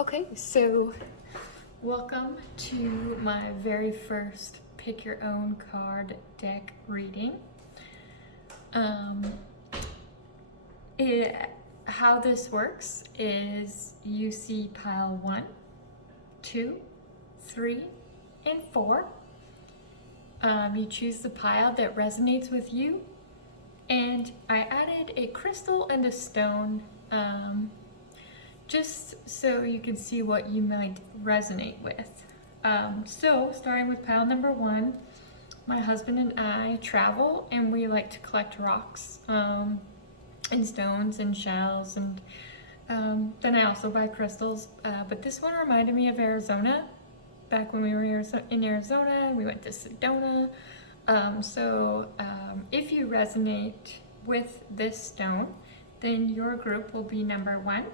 Okay, so welcome to my very first pick your own card deck reading. How this works is you see pile 1, 2, 3, and 4. You choose the pile that resonates with you, and I added a crystal and a stone just so you can see what you might resonate with. So starting with pile number 1, my husband and I travel and we like to collect rocks and stones and shells, and then I also buy crystals, but this one reminded me of Arizona. Back when we were in Arizona, we went to Sedona. If you resonate with this stone, then your group will be number 1.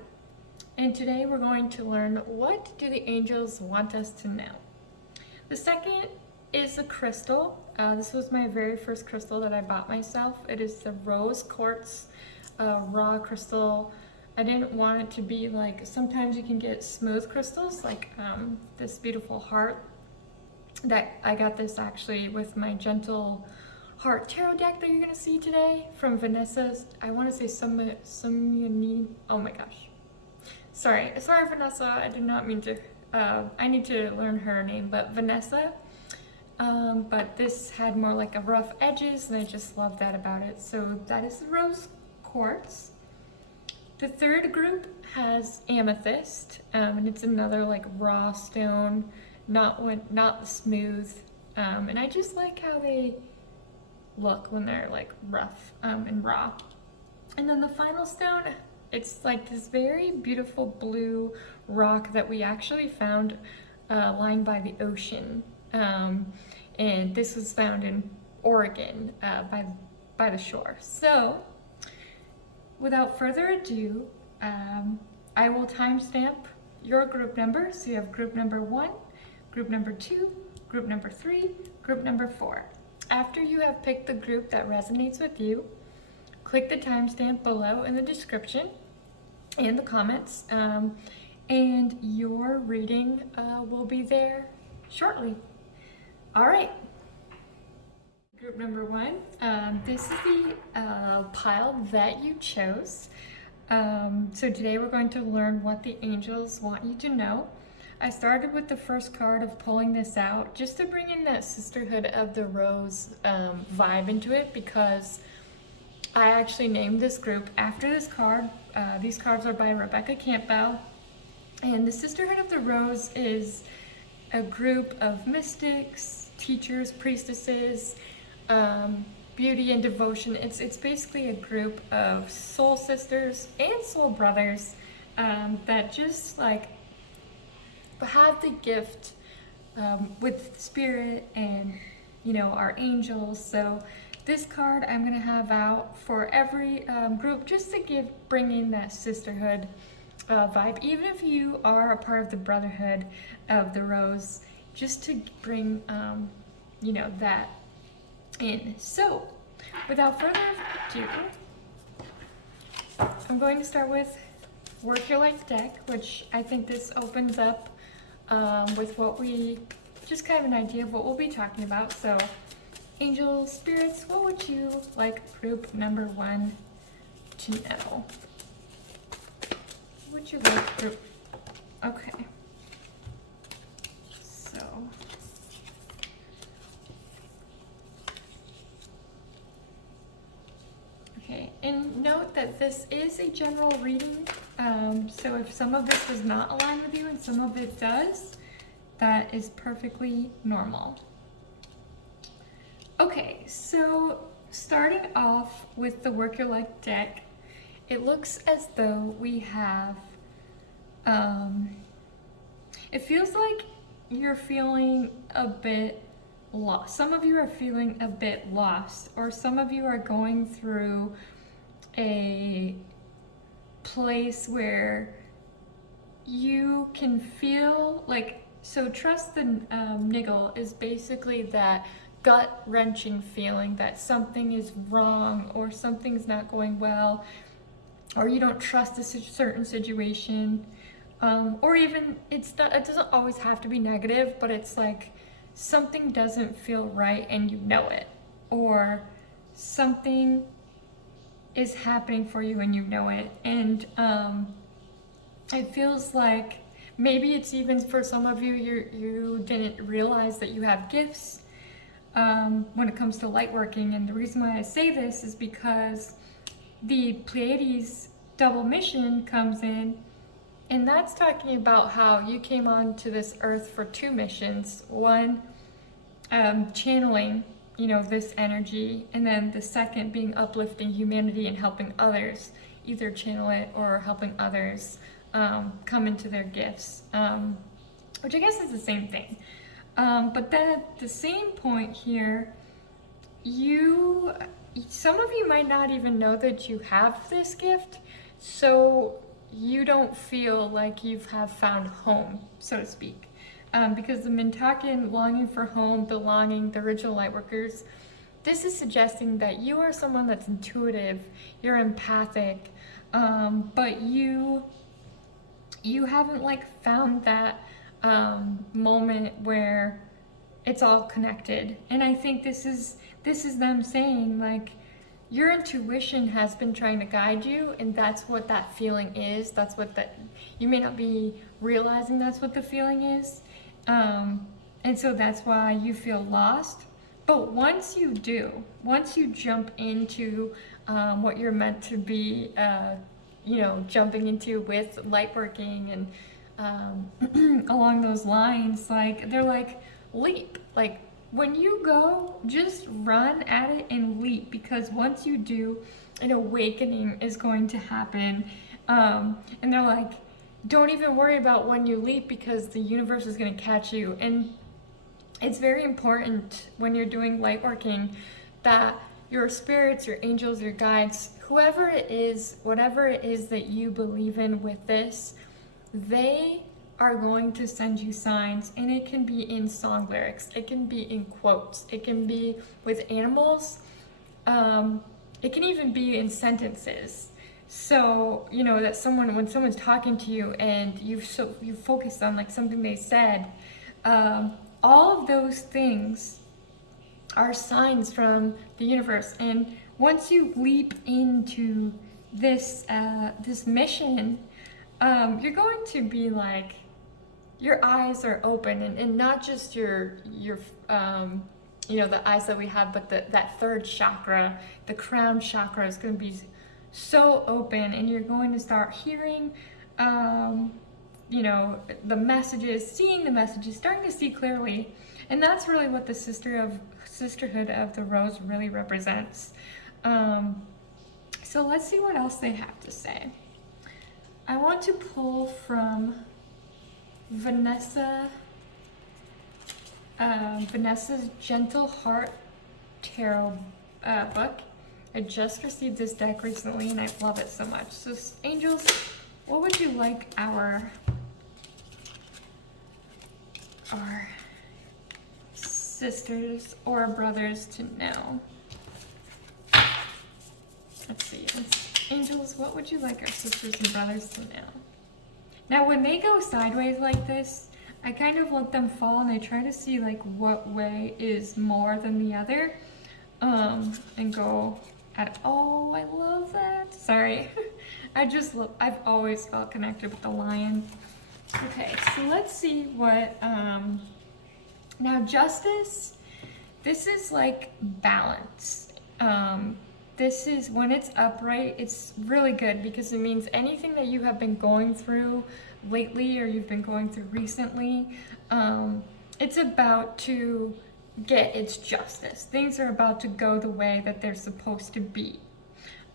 And today we're going to learn, what do the angels want us to know? The second is a crystal. This was my very first crystal that I bought myself. It is the rose quartz raw crystal. I didn't want it to be like, sometimes you can get smooth crystals like this beautiful heart. That I got this actually with my gentle heart tarot deck that you're gonna see today from Vanessa's. I want to say some oh my gosh. Sorry Vanessa, I did not mean to, I need to learn her name, but Vanessa. But this had more like a rough edges, and I just love that about it. So that is the rose quartz. The third group has amethyst, and it's another like raw stone, not smooth, and I just like how they look when they're like rough and raw. And then the final stone, it's like this very beautiful blue rock that we actually found lying by the ocean, and this was found in Oregon by the shore. So without further ado, I will timestamp your group number. So you have group number 1, group number 2, group number 3, group number 4. After you have picked the group that resonates with you, click the timestamp below in the description and the comments, and your reading will be there shortly. All right. Group number 1, this is the pile that you chose. So today we're going to learn what the angels want you to know. I started with the first card of pulling this out just to bring in that Sisterhood of the Rose vibe into it, because I actually named this group after this card. These cards are by Rebecca Campbell, and the Sisterhood of the Rose is a group of mystics, teachers, priestesses, beauty and devotion. It's basically a group of soul sisters and soul brothers that just like have the gift with spirit and, you know, our angels. So this card I'm gonna have out for every group, just to bring in that sisterhood vibe, even if you are a part of the Brotherhood of the Rose, just to bring you know, that in. So without further ado, I'm going to start with Work Your Life deck, which I think this opens up with what we, just kind of an idea of what we'll be talking about. So angels, spirits, what would you like group number 1 to know? What would you like group? Okay. So okay, and note that this is a general reading, so if some of this does not align with you and some of it does, that is perfectly normal. Okay, so starting off with the Work Your Life deck, it looks as though we have, it feels like you're feeling a bit lost. Some of you are feeling a bit lost, or some of you are going through a place where you can feel like, so trust the niggle is basically that gut-wrenching feeling that something is wrong or something's not going well, or you don't trust a certain situation, Or even, it doesn't always have to be negative, but it's like something doesn't feel right and you know it. Or something is happening for you and you know it. And it feels like maybe it's even for some of you, you didn't realize that you have gifts when it comes to light working. And the reason why I say this is because the Pleiades double mission comes in, and that's talking about how you came onto this earth for two missions. One, channeling, this energy, and then the second being uplifting humanity and helping others either channel it or helping others come into their gifts, which I guess is the same thing. But then at the same point here, some of you might not even know that you have this gift, so you don't feel like you have found home, so to speak. Because the Mintakan, longing for home, belonging, the original lightworkers, this is suggesting that you are someone that's intuitive, you're empathic, but you haven't found that moment where it's all connected. And I think this is them saying your intuition has been trying to guide you, and that's what that feeling is. That's what you may not be realizing that's what the feeling is. And so that's why you feel lost. But once you jump into what you're meant to be, jumping into with light working and along those lines, they're leap. When you go, just run at it and leap, because once you do, an awakening is going to happen. And they're don't even worry about when you leap, because the universe is going to catch you. And it's very important when you're doing light working that your spirits, your angels, your guides, whoever it is, whatever it is that you believe in with this, they are going to send you signs. And it can be in song lyrics, it can be in quotes, it can be with animals, it can even be in sentences. So, that when someone's talking to you and you focus on something they said, all of those things are signs from the universe. And once you leap into this mission, you're going to be your eyes are open, and not just your the eyes that we have, but that third chakra, the crown chakra, is going to be so open, and you're going to start hearing the messages, seeing the messages, starting to see clearly. And that's really what the Sisterhood of the Rose really represents. So let's see what else they have to say. I want to pull from Vanessa's Gentle Heart Tarot book. I just received this deck recently and I love it so much. So angels, what would you like our sisters or brothers to know? Let's see. Angels, what would you like our sisters and brothers to know? Now, when they go sideways like this, I kind of let them fall and I try to see what way is more than the other, and go at, oh, I love that. Sorry. I've always felt connected with the lion. Okay, so let's see what, now justice, this is balance. This is, when it's upright, it's really good, because it means anything that you have been going through lately or you've been going through recently, it's about to get its justice. Things are about to go the way that they're supposed to be.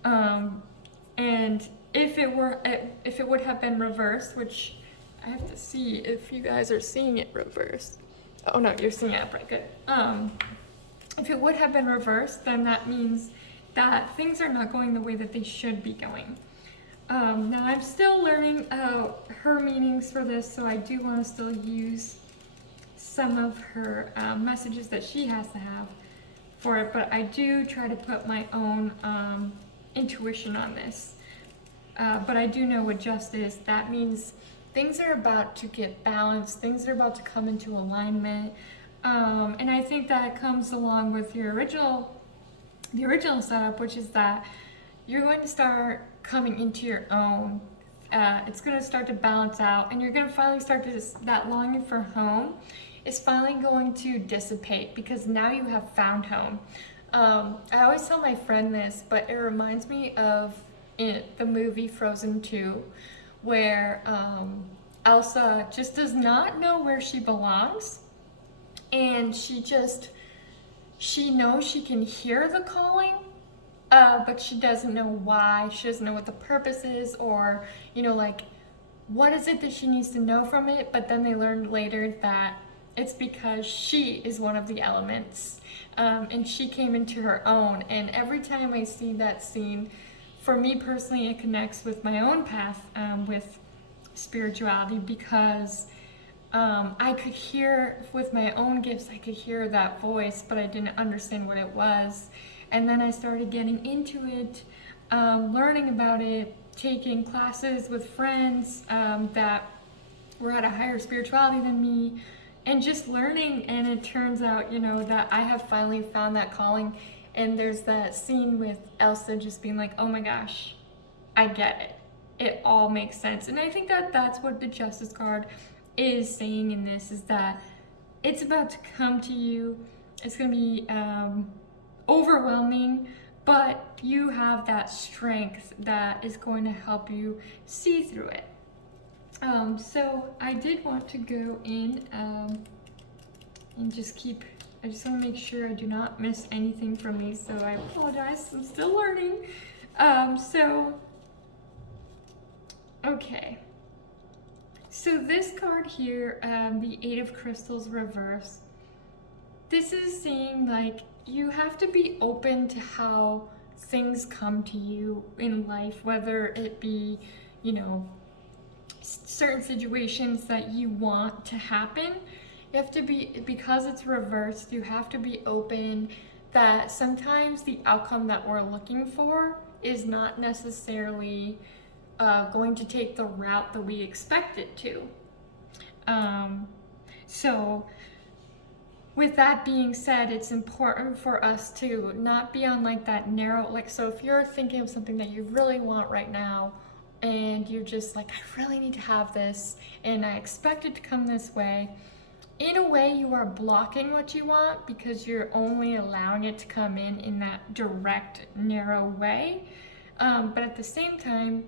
And if it would have been reversed, which I have to see if you guys are seeing it reversed. Oh no, you're seeing it upright, good. If it would have been reversed, then that means that things are not going the way that they should be going. Now I'm still learning her meanings for this, so I do want to still use some of her messages that she has to have for it, but I do try to put my own intuition on this. But I do know what justice, that means things are about to get balanced, things are about to come into alignment. And I think that comes along with the original setup, which is that you're going to start coming into your own. It's going to start to balance out, and you're going to finally start to, that longing for home is finally going to dissipate because now you have found home. I always tell my friend this, but it reminds me of the movie Frozen 2, where Elsa just does not know where she belongs, and she knows she can hear the calling, but she doesn't know why. She doesn't know what the purpose is, or, like, what is it that she needs to know from it. But then they learned later that it's because she is one of the elements, and she came into her own. And every time I see that scene, for me personally, it connects with my own path with spirituality, because I could hear with my own gifts, I could hear that voice, but I didn't understand what it was. And then I started getting into it, learning about it, taking classes with friends that were at a higher spirituality than me, and just learning. And it turns out, that I have finally found that calling. And there's that scene with Elsa just being like, oh my gosh, I get it. It all makes sense. And I think that that's what the Justice card is saying in this, is that it's about to come to you. It's going to be overwhelming, but you have that strength that is going to help you see through it. So I did want to go in and I just want to make sure I do not miss anything from these, so I apologize. I'm still learning. Okay. So this card here, the Eight of Crystals reverse, this is saying, like, you have to be open to how things come to you in life, whether it be, certain situations that you want to happen. You have to be, because it's reversed, you have to be open that sometimes the outcome that we're looking for is not necessarily going to take the route that we expect it to. So with that being said, it's important for us to not be on like that narrow, like, so if you're thinking of something that you really want right now, and you're just like, I really need to have this, and I expect it to come this way, in a way you are blocking what you want because you're only allowing it to come in that direct, narrow way. But at the same time,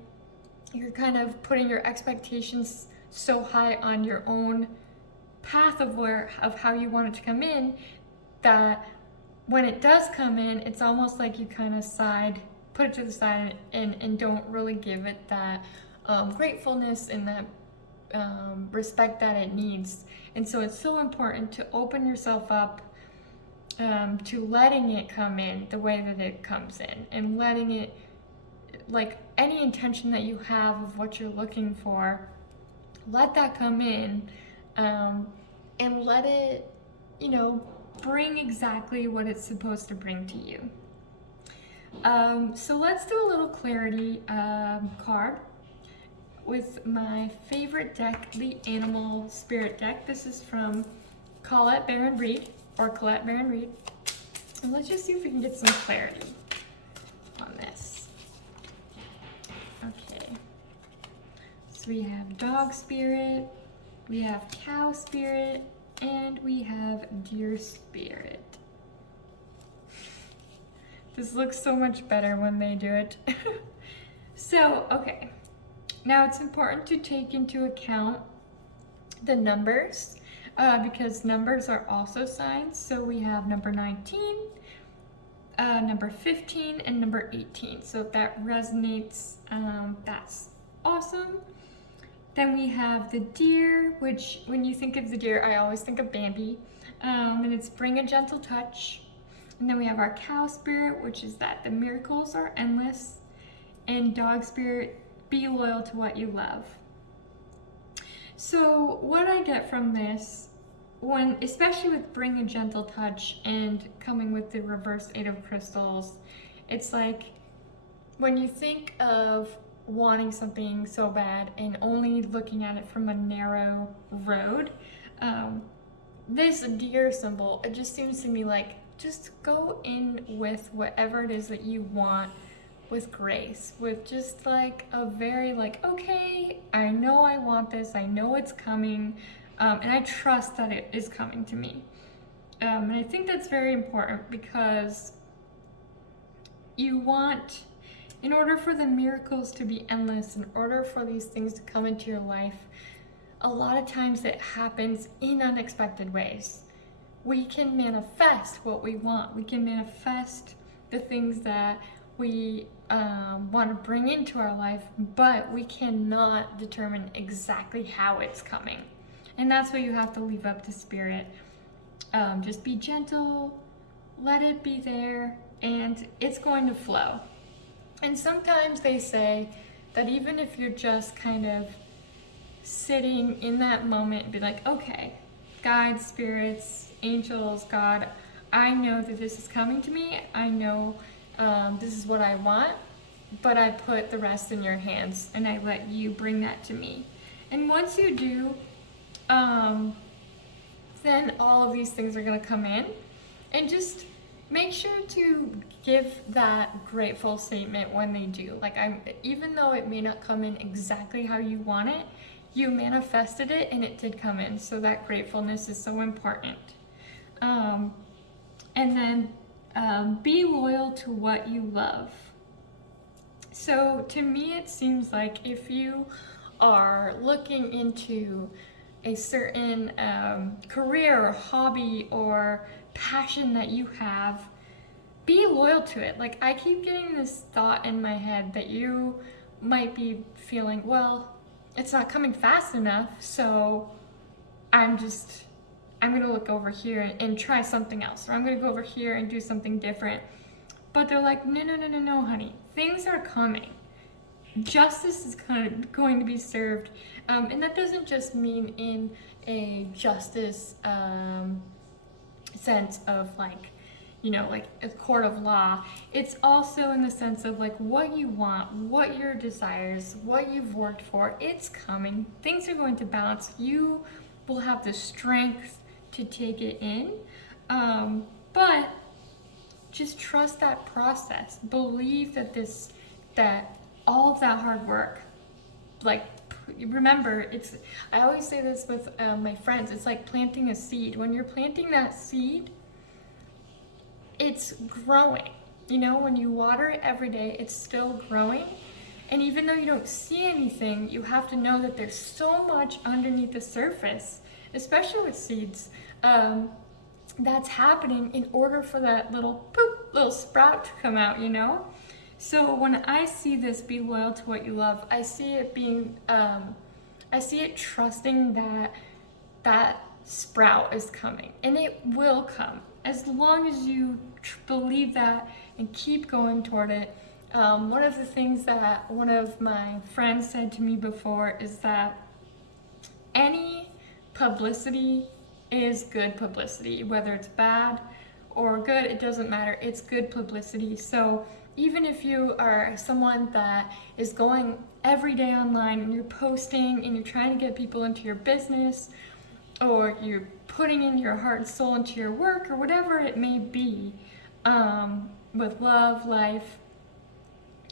you're kind of putting your expectations so high on your own path of how you want it to come in, that when it does come in, it's almost like you kind of put it to the side and don't really give it that gratefulness and that respect that it needs. And so it's so important to open yourself up to letting it come in the way that it comes in, and letting it, like, any intention that you have of what you're looking for, let that come in, and let it, bring exactly what it's supposed to bring to you. So let's do a little clarity card with my favorite deck, the Animal Spirit deck. This is from 𝕬𝕚𝕟𝕚, or 𝕬𝕚𝕟𝕚. And let's just see if we can get some clarity on this. Okay. So we have Dog Spirit, we have Cow Spirit, and we have Deer Spirit. This looks so much better when they do it. So, okay. Now it's important to take into account the numbers, because numbers are also signs. So we have number 19, number 15, and number 18. So if that resonates, that's awesome. Then we have the deer, which when you think of the deer, I always think of Bambi, and it's bring a gentle touch. And then we have our Cow Spirit, which is that the miracles are endless, and Dog Spirit, be loyal to what you love. So what I get from this, especially with bring a gentle touch and coming with the reverse Eight of Crystals, it's like when you think of wanting something so bad and only looking at it from a narrow road. This deer symbol, it just seems to me like just go in with whatever it is that you want with grace, with just like a very like, okay, I know I want this, I know it's coming, and I trust that it is coming to me. And I think that's very important because you want, in order for the miracles to be endless, in order for these things to come into your life, a lot of times it happens in unexpected ways. We can manifest what we want. We can manifest the things that we want to bring into our life, but we cannot determine exactly how it's coming. And that's what you have to leave up to Spirit. Just be gentle, let it be there, and it's going to flow. And sometimes they say that even if you're just kind of sitting in that moment and be like, okay, guides, spirits, angels, God, I know that this is coming to me. I know this is what I want, but I put the rest in your hands and I let you bring that to me. And once you do, then all of these things are going to come in. And just make sure to give that grateful statement when they do. Like, even though it may not come in exactly how you want it, you manifested it and it did come in. So that gratefulness is so important. And then be loyal to what you love. So to me, it seems like if you are looking into a certain career or hobby or passion that you have, be loyal to it. Like, I keep getting this thought in my head that you might be feeling, well, it's not coming fast enough, so I'm gonna look over here and try something else, or I'm gonna go over here and do something different. But they're like, no, honey, things are coming. Justice is going to be served. And that doesn't just mean in a justice sense of like, like a court of law. It's also in the sense of like what you want, what your desires, what you've worked for, it's coming. Things are going to balance. You will have the strength to take it in. But just trust that process. Believe that all of that hard work, like, remember, I always say this with my friends, it's like planting a seed. When you're planting that seed, it's growing. When you water it every day, it's still growing. And even though you don't see anything, you have to know that there's so much underneath the surface, especially with seeds, that's happening in order for that little sprout to come out, So when I see this, be loyal to what you love, I see it being, I see it trusting that sprout is coming, and it will come as long as you believe that and keep going toward it. One of the things that one of my friends said to me before is that any publicity is good publicity, whether it's bad or good, it doesn't matter, it's good publicity. So even if you are someone that is going every day online and you're posting and you're trying to get people into your business, or you're putting in your heart and soul into your work, or whatever it may be, with love, life,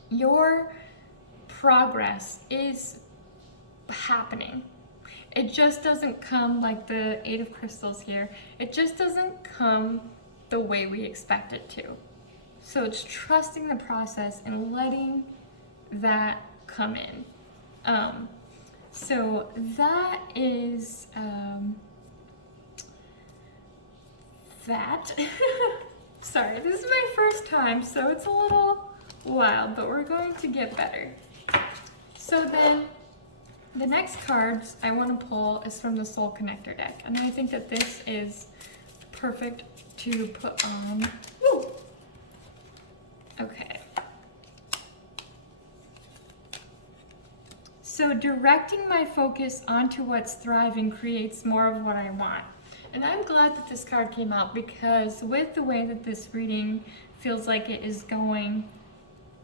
your progress is happening. It just doesn't come like the 8 of Crystals here. It just doesn't come the way we expect it to. So it's trusting the process and letting that come in. So that is that. Sorry, this is my first time, so it's a little wild, but we're going to get better. So then, the next cards I want to pull is from the Soul Connector deck, and I think that this is perfect to put on. Woo! Okay. So directing my focus onto what's thriving creates more of what I want. And I'm glad that this card came out, because with the way that this reading feels like it is going,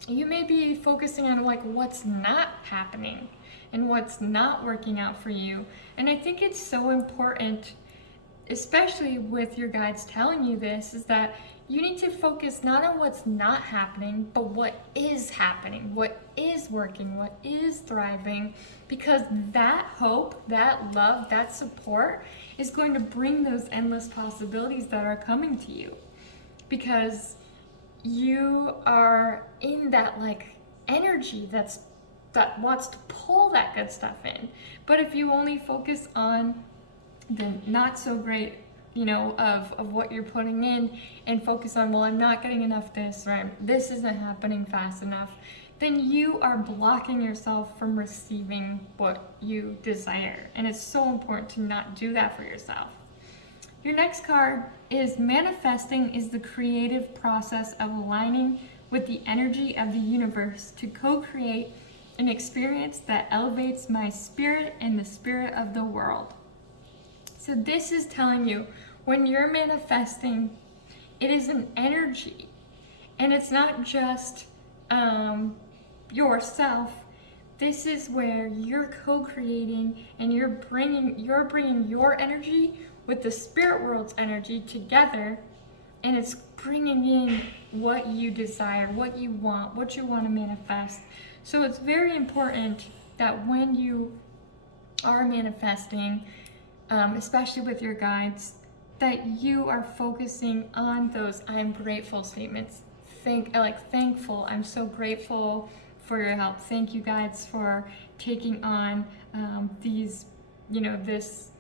you may be focusing on like what's not happening and what's not working out for you. And I think it's so important, especially with your guides telling you this, is that you need to focus not on what's not happening, but what is happening, what is working, what is thriving, because that hope, that love, that support is going to bring those endless possibilities that are coming to you. Because you are in that like energy that wants to pull that good stuff in. But if you only focus on the not so great, of what you're putting in, and focus on, well, I'm not getting enough this, right? This isn't happening fast enough, then you are blocking yourself from receiving what you desire. And it's so important to not do that for yourself. Your next card is manifesting is the creative process of aligning with the energy of the universe to co-create an experience that elevates my spirit and the spirit of the world. So this is telling you, when you're manifesting, it is an energy, and it's not just yourself. This is where you're co-creating, and you're bringing your energy with the spirit world's energy together, and it's bringing in what you desire, what you want to manifest. So it's very important that when you are manifesting, especially with your guides, that you are focusing on those I'm grateful statements. Thankful, I'm so grateful for your help. Thank you, guides, for taking on these, this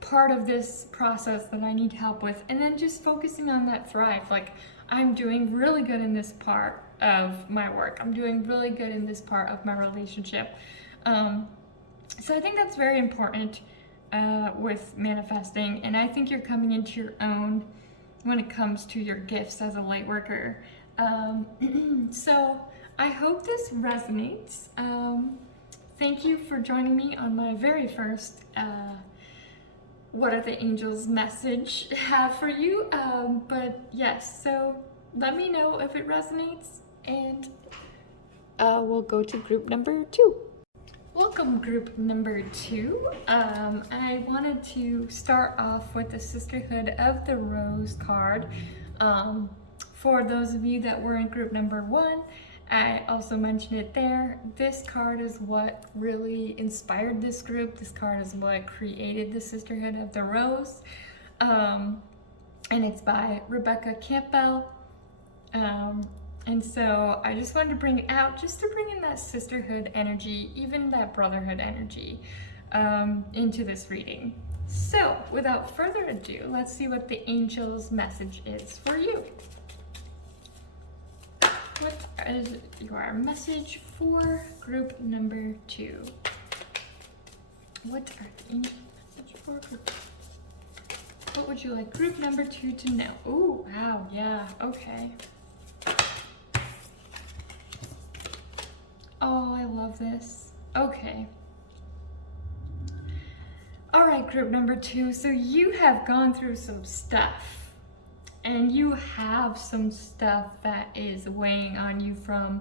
part of this process that I need help with. And then just focusing on that thrive. Like, I'm doing really good in this part of my work. I'm doing really good in this part of my relationship. So I think that's very important with manifesting, and I think you're coming into your own when it comes to your gifts as a light worker. So I hope this resonates. Thank you for joining me on my very first What Are the Angels message have for you. But yes, so let me know if it resonates, and we'll go to group number 2. Welcome, group number 2. I wanted to start off with the Sisterhood of the Rose card. For those of you that were in group number 1, I also mentioned it there. This card is what really inspired this group. This card is what created the Sisterhood of the Rose. And it's by Rebecca Campbell. And so I just wanted to bring it out, just to bring in that sisterhood energy, even that brotherhood energy, into this reading. So without further ado, let's see what the angel's message is for you. What is your message for group number 2? What are the angel's message for group? What would you like group number 2 to know? Oh, wow, yeah, okay. Oh, I love this. Okay. All right, group number 2. So you have gone through some stuff, and you have some stuff that is weighing on you from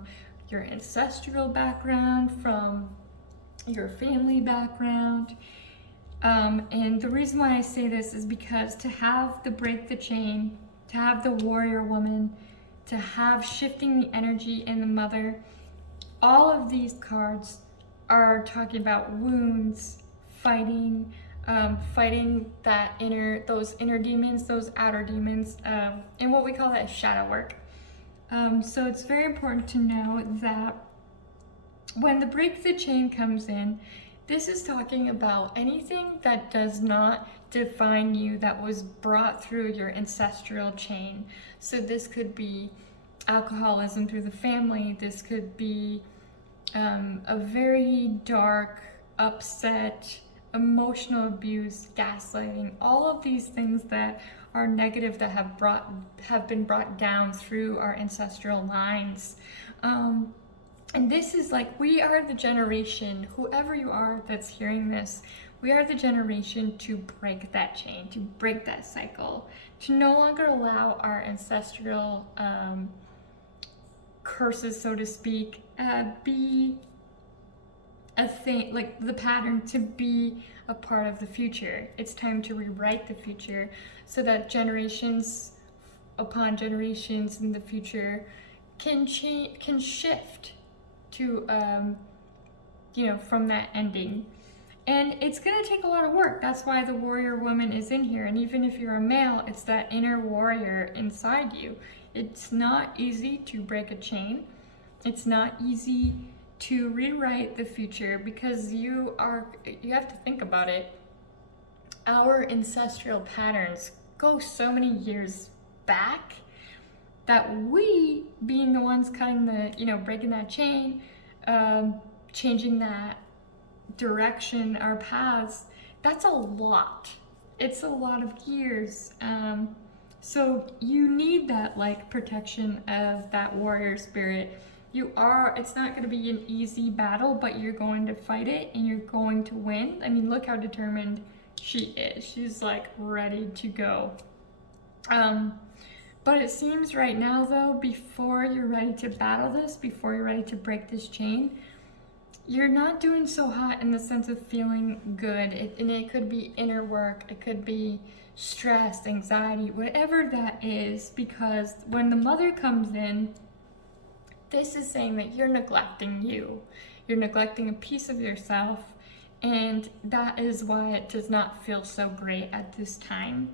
your ancestral background, from your family background. And the reason why I say this is because to have the break the chain, to have the warrior woman, to have shifting the energy in the mother, all of these cards are talking about wounds, fighting those inner demons, those outer demons, and what we call that shadow work. So it's very important to know that when the break the chain comes in, this is talking about anything that does not define you, that was brought through your ancestral chain. So this could be alcoholism through the family. This could be a very dark, upset, emotional abuse, gaslighting, all of these things that are negative, that have been brought down through our ancestral lines. And this is like, we are the generation, whoever you are that's hearing this, we are the generation to break that chain, to break that cycle, to no longer allow our ancestral curses, so to speak, be a thing, like the pattern to be a part of the future. It's time to rewrite the future so that generations upon generations in the future can shift to, from that ending. And it's going to take a lot of work. That's why the warrior woman is in here. And even if you're a male, it's that inner warrior inside you. It's not easy to break a chain. It's not easy to rewrite the future, because you have to think about it. Our ancestral patterns go so many years back that we, being the ones cutting breaking that chain, changing that direction, our paths, that's a lot. It's a lot of years. So you need that protection of that warrior spirit. It's not going to be an easy battle, but you're going to fight it and you're going to win. I mean, look how determined she is. She's ready to go. But it seems right now though, before you're ready to battle this, before you're ready to break this chain, you're not doing so hot in the sense of feeling good. And it could be inner work, it could be stress, anxiety, whatever that is, because when the mother comes in, this is saying that you're neglecting you. You're neglecting a piece of yourself, and that is why it does not feel so great at this time.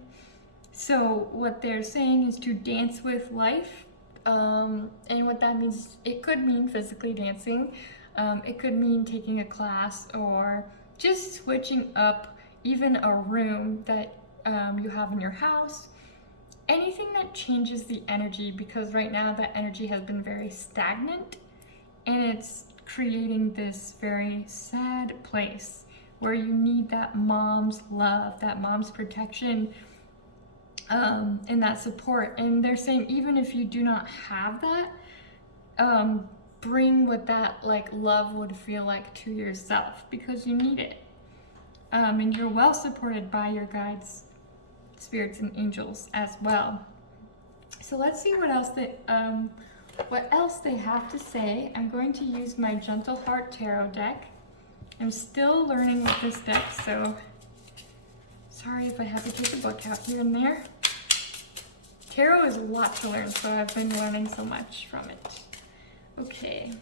So what they're saying is to dance with life, and what that means, it could mean physically dancing, it could mean taking a class, or just switching up even a room that you have in your house. Anything that changes the energy, because right now that energy has been very stagnant and it's creating this very sad place where you need that mom's love, that mom's protection, and that support. And they're saying even if you do not have that, bring what that love would feel like to yourself, because you need it. And you're well supported by your guides, spirits, and angels as well. So let's see what else they have to say. I'm going to use my Gentle Heart Tarot deck. I'm still learning with this deck, so sorry if I have to take a book out here and there. Tarot is a lot to learn, so I've been learning so much from it. Okay.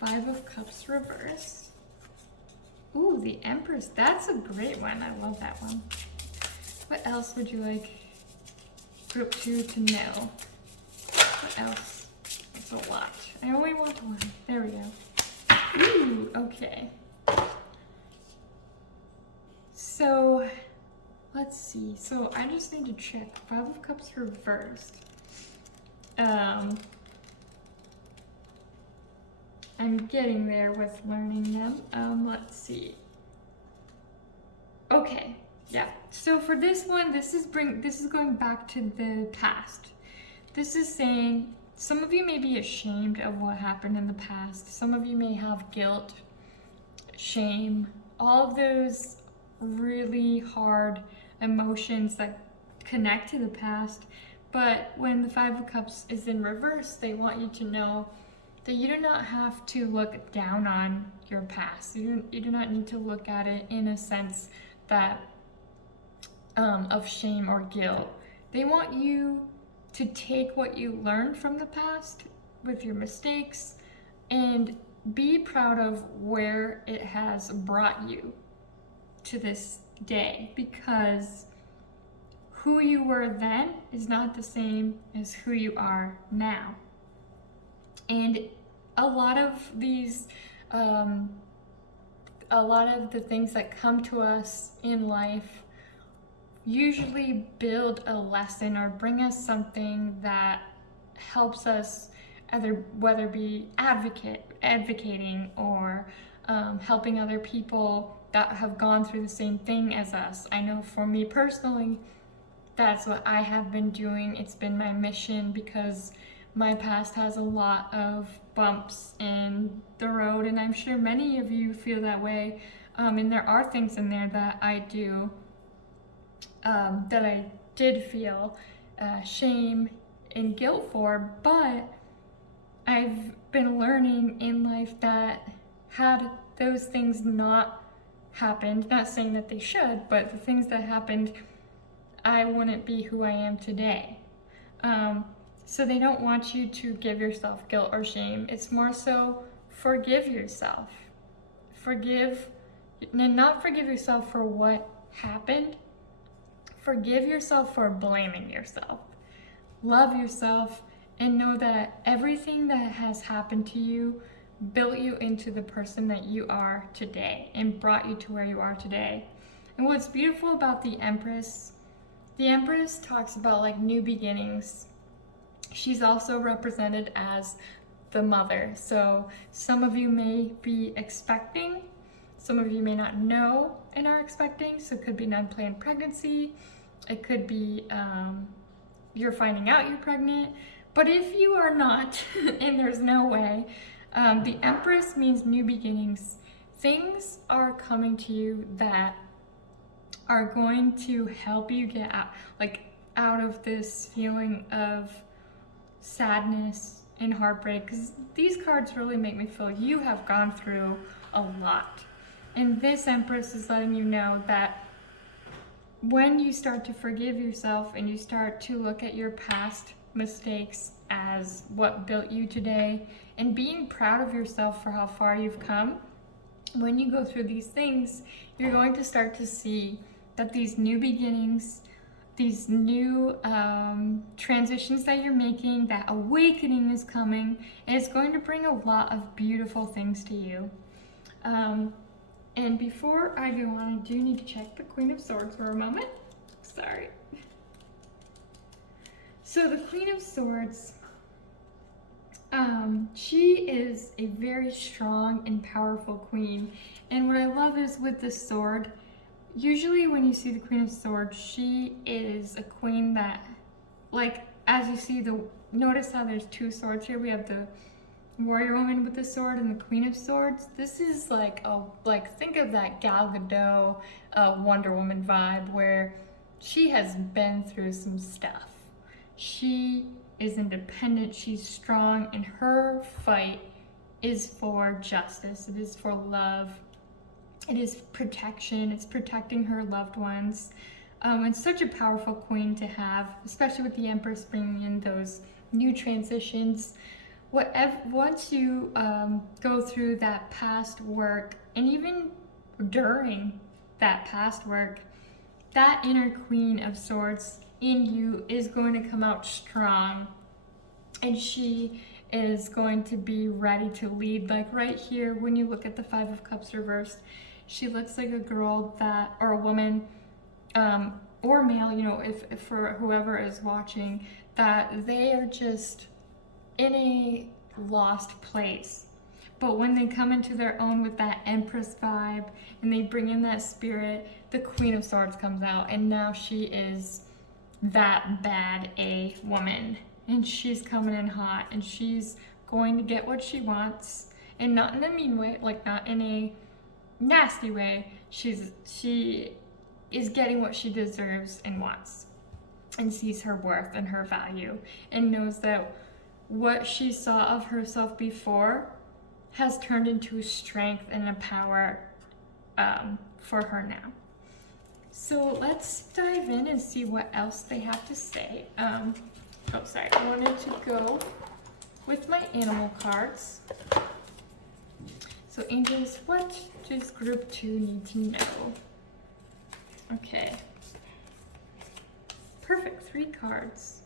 5 of Cups reverse. Ooh, the Empress. That's a great one. I love that one. What else would you like Group 2 to know? What else? It's a lot. I only want one. There we go. Ooh, okay. So, let's see. So, I just need to check. 5 of Cups reversed. I'm getting there with learning them. Let's see. Okay, yeah. So for this one, this is going back to the past. This is saying some of you may be ashamed of what happened in the past. Some of you may have guilt, shame, all of those really hard emotions that connect to the past. But when the 5 of Cups is in reverse, they want you to know that you do not have to look down on your past. You do not need to look at it in a sense that of shame or guilt. They want you to take what you learned from the past with your mistakes and be proud of where it has brought you to this day, because who you were then is not the same as who you are now. And a lot of these, a lot of the things that come to us in life usually build a lesson or bring us something that helps us, whether it be advocating or helping other people that have gone through the same thing as us. I know for me personally, that's what I have been doing. It's been my mission, because my past has a lot of bumps in the road, and I'm sure many of you feel that way. And there are things in there that I do, that I did feel shame in guilt for, but I've been learning in life that had those things not happened, not saying that they should, but the things that happened, I wouldn't be who I am today. So they don't want you to give yourself guilt or shame. It's more so forgive yourself. Forgive, and not forgive yourself for what happened. Forgive yourself for blaming yourself. Love yourself and know that everything that has happened to you built you into the person that you are today and brought you to where you are today. And what's beautiful about the Empress talks about like new beginnings. She's also represented as the mother. So some of you may be expecting, some of you may not know and are expecting. So it could be an unplanned pregnancy. It could be you're finding out you're pregnant. But if you are not, and there's no way, the Empress means new beginnings. Things are coming to you that are going to help you get out of this feeling of sadness and heartbreak, because these cards really make me feel you have gone through a lot. And this Empress is letting you know that when you start to forgive yourself and you start to look at your past mistakes as what built you today and being proud of yourself for how far you've come, when you go through these things, you're going to start to see that these new beginnings, these new transitions that you're making, that awakening is coming, and it's going to bring a lot of beautiful things to you. And before I go on, I do need to check the Queen of Swords for a moment. Sorry. So the Queen of Swords, she is a very strong and powerful queen. And what I love is with the sword, usually when you see the Queen of Swords, she is a queen that, like, as you see, notice how there's two swords here. We have the warrior woman with the sword and the Queen of Swords. This is like think of that Gal Gadot, Wonder Woman vibe, where she has been through some stuff. She is independent, she's strong, and her fight is for justice. It is for love. It is protection. It's protecting her loved ones. And such a powerful queen to have, especially with the Empress bringing in those new transitions. Once you go through that past work, and even during that past work, that inner Queen of Swords in you is going to come out strong, and she is going to be ready to lead. Like right here, when you look at the Five of Cups reversed, she looks like a girl that, or a woman, or male, you know, if for whoever is watching, that they are just in a lost place. But when they come into their own with that Empress vibe and they bring in that spirit, the Queen of Swords comes out, and now she is that bad A woman, and she's coming in hot, and she's going to get what she wants, and not in a mean way, like not in a nasty way. She is getting what she deserves and wants, and sees her worth and her value, and knows that what she saw of herself before has turned into strength and a power for her now. So let's dive in and see what else they have to say. I wanted to go with my animal cards. So angels, what does group 2 need to know? Okay. Perfect, 3 cards.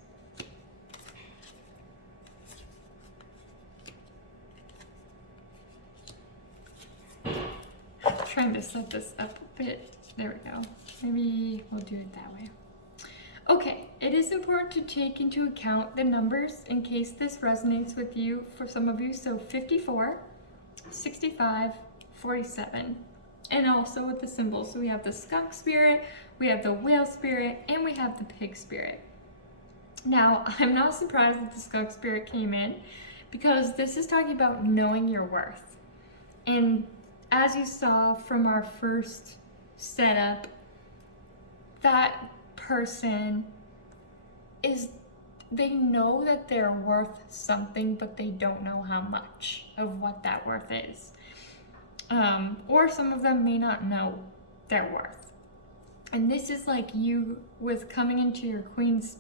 Trying to set this up a bit. There we go. Maybe we'll do it that way. Okay, it is important to take into account the numbers in case this resonates with you for some of you. So 54, 65, 47, and also with the symbols. So we have the skunk spirit, we have the whale spirit, and we have the pig spirit. Now, I'm not surprised that the skunk spirit came in, because this is talking about knowing your worth. And as you saw from our first setup, that person is they know that they're worth something, but they don't know how much of what that worth is. Or some of them may not know their worth. And this is like you with coming into your Queen's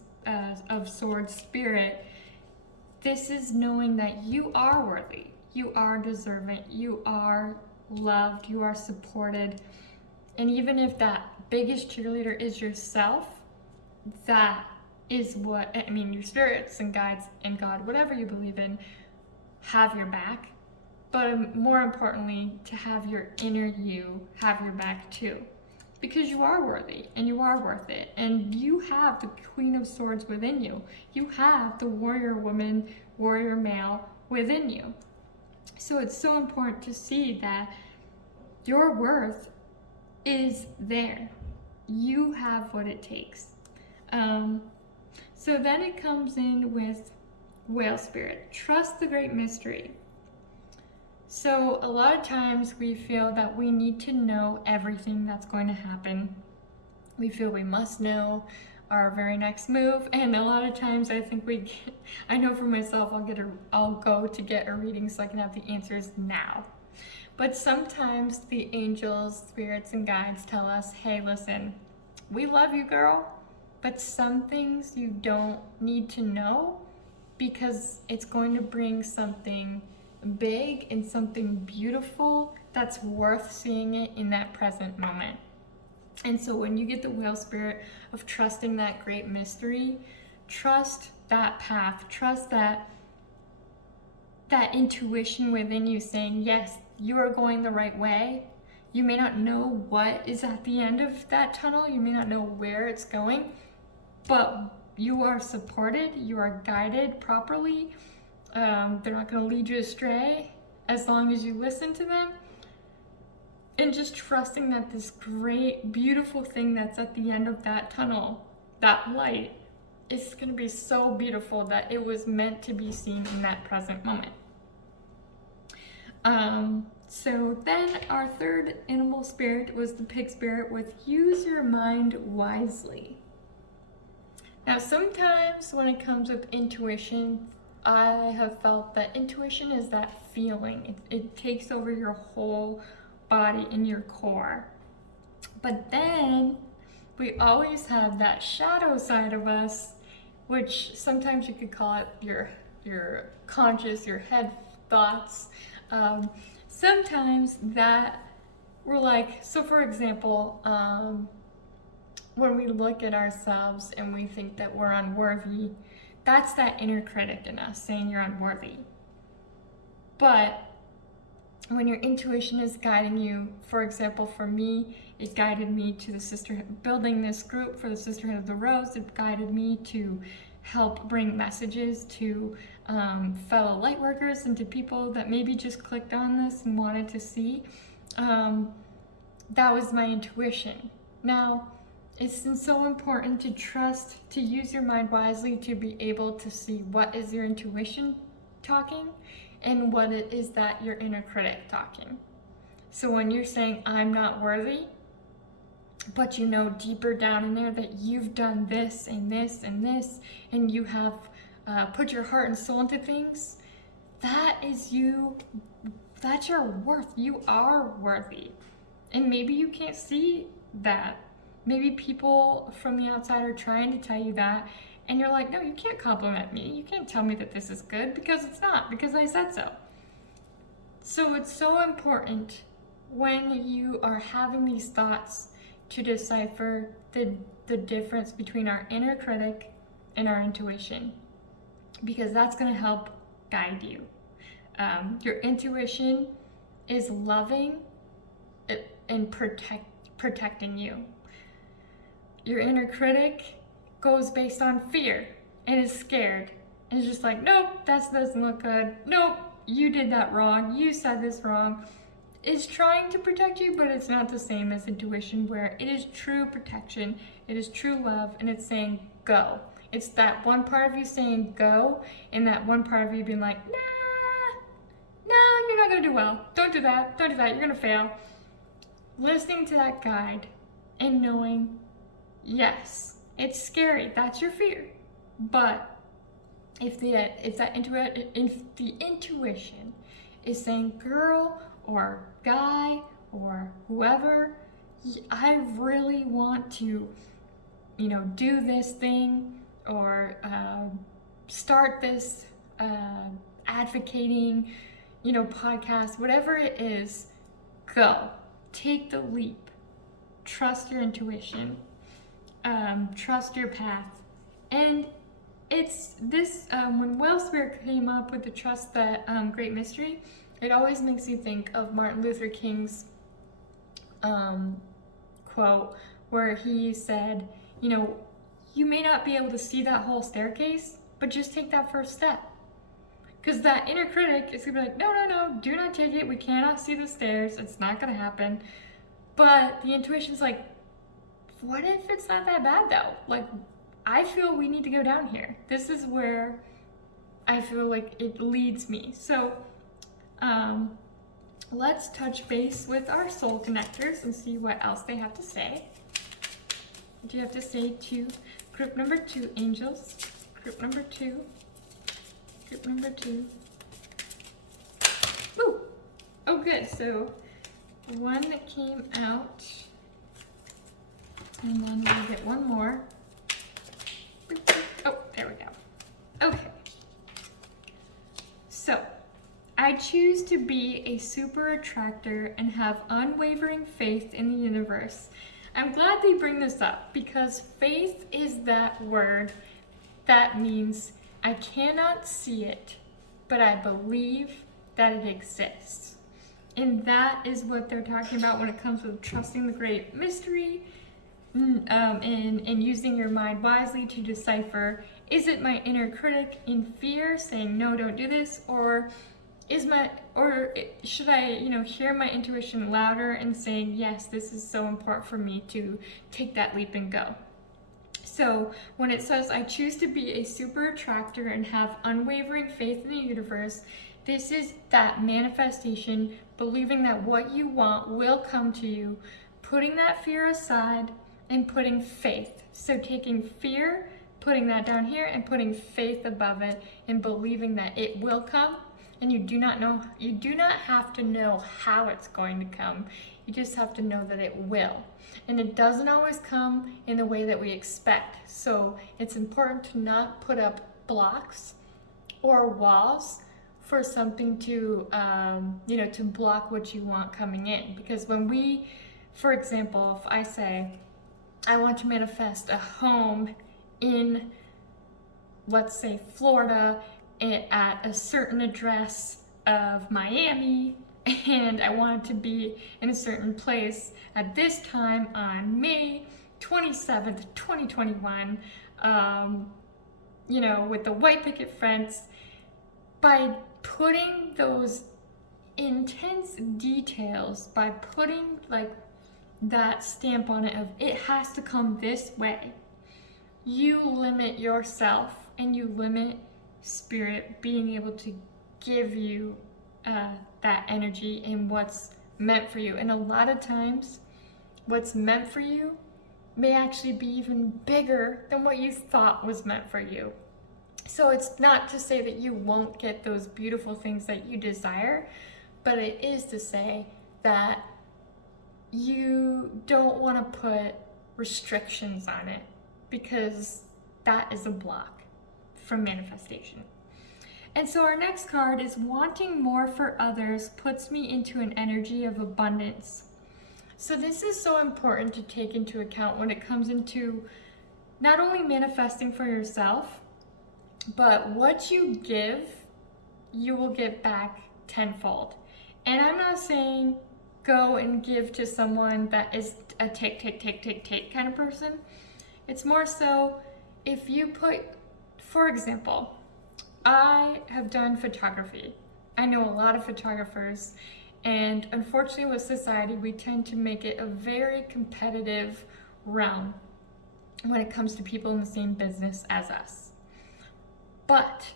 of Swords spirit. This is knowing that you are worthy, you are deserving, you are loved, you are supported. And even if that biggest cheerleader is yourself, that is what, I mean, your spirits and guides and God, whatever you believe in, have your back. But more importantly, to have your inner you have your back too. Because you are worthy and you are worth it. And you have the Queen of Swords within you. You have the warrior woman, warrior male within you. So it's so important to see that your worth is there. You have what it takes. So then it comes in with whale spirit. Trust the great mystery. So a lot of times we feel that we need to know everything that's going to happen. We feel we must know our very next move, and a lot of times I think I know for myself, I'll go to get a reading so I can have the answers now. But sometimes the angels, spirits, and guides tell us, hey, listen, we love you, girl, but some things you don't need to know because it's going to bring something big and something beautiful that's worth seeing it in that present moment. And so when you get the whale spirit of trusting that great mystery, trust that path, trust that intuition within you saying, yes, you are going the right way. You may not know what is at the end of that tunnel, you may not know where it's going, but you are supported, you are guided properly. They're not going to lead you astray as long as you listen to them. And just trusting that this great, beautiful thing that's at the end of that tunnel, that light, is going to be so beautiful that it was meant to be seen in that present moment. So then our third animal spirit was the pig spirit with use your mind wisely. Now sometimes when it comes with intuition, I have felt that intuition is that feeling. It takes over your whole body and your core. But then we always have that shadow side of us, which sometimes you could call it your conscious, your head thoughts. Sometimes that we're like, so for example, when we look at ourselves and we think that we're unworthy, that's that inner critic in us saying you're unworthy. But when your intuition is guiding you, for example, for me, it guided me to the Sisterhood, building this group for the Sisterhood of the Rose. It guided me to help bring messages to fellow lightworkers and to people that maybe just clicked on this and wanted to see. That was my intuition. Now, it's so important to trust, to use your mind wisely, to be able to see what is your intuition talking and what it is that your inner critic talking. So when you're saying, I'm not worthy, but you know deeper down in there that you've done this and this and this, and you have put your heart and soul into things, that is you, that's your worth. You are worthy. And maybe you can't see that. Maybe people from the outside are trying to tell you that, and you're like, no, you can't compliment me. You can't tell me that this is good, because it's not, because I said so. So it's so important when you are having these thoughts to decipher the difference between our inner critic and our intuition, because that's going to help guide you. Your intuition is loving and protecting you. Your inner critic goes based on fear and is scared and is just like, nope, that doesn't look good. Nope, you did that wrong. You said this wrong. It's trying to protect you, but it's not the same as intuition, where it is true protection, it is true love, and it's saying go. It's that one part of you saying go, and that one part of you being like, no, you're not gonna do well. Don't do that, you're gonna fail. Listening to that guide and knowing, yes, it's scary, that's your fear, but if the intuition is saying, girl or guy or whoever, I really want to, do this thing or start this advocating, podcast, whatever it is, go. Take the leap. Trust your intuition. Trust your path. And it's this, when Wellspire came up with the Trust the Great Mystery, it always makes you think of Martin Luther King's quote where he said, you may not be able to see that whole staircase, but just take that first step. Because that inner critic is going to be like, no, do not take it. We cannot see the stairs. It's not going to happen. But the intuition's like, what if it's not that bad though? Like, I feel we need to go down here. This is where I feel like it leads me. So let's touch base with our soul connectors and see what else they have to say. What do you have to say to group number 2, angels? Group number 2. Group number 2. Woo! Oh, good. So one that came out, and then we'll get one more. Boop, boop. Oh, there we go. Okay. So, I choose to be a super attractor and have unwavering faith in the universe. I'm glad they bring this up because faith is that word that means I cannot see it, but I believe that it exists. And that is what they're talking about when it comes to trusting the great mystery and using your mind wisely to decipher, is it my inner critic in fear saying, no, don't do this? Or should I, hear my intuition louder and saying, yes, this is so important for me to take that leap and go. So when it says, I choose to be a super attractor and have unwavering faith in the universe, this is that manifestation, believing that what you want will come to you, putting that fear aside and putting faith. So taking fear, putting that down here and putting faith above it and believing that it will come. And you do not have to know how it's going to come. You just have to know that it will. And it doesn't always come in the way that we expect. So it's important to not put up blocks or walls for something to, to block what you want coming in. Because when we, for example, if I say, I want to manifest a home in, let's say, Florida, at a certain address of Miami, and I want it to be in a certain place at this time on May 27th, 2021, with the white picket fence. By putting those intense details, by putting like that stamp on it of it has to come this way, you limit yourself and you limit Spirit being able to give you that energy and what's meant for you. And a lot of times what's meant for you may actually be even bigger than what you thought was meant for you. So it's not to say that you won't get those beautiful things that you desire, but it is to say that you don't want to put restrictions on it, because that is a block from manifestation. And so our next card is wanting more for others puts me into an energy of abundance. So this is so important to take into account when it comes into not only manifesting for yourself, but what you give, you will get back tenfold. And I'm not saying go and give to someone that is a take kind of person. It's more so if you put, for example, I have done photography. I know a lot of photographers, and unfortunately with society, we tend to make it a very competitive realm when it comes to people in the same business as us. But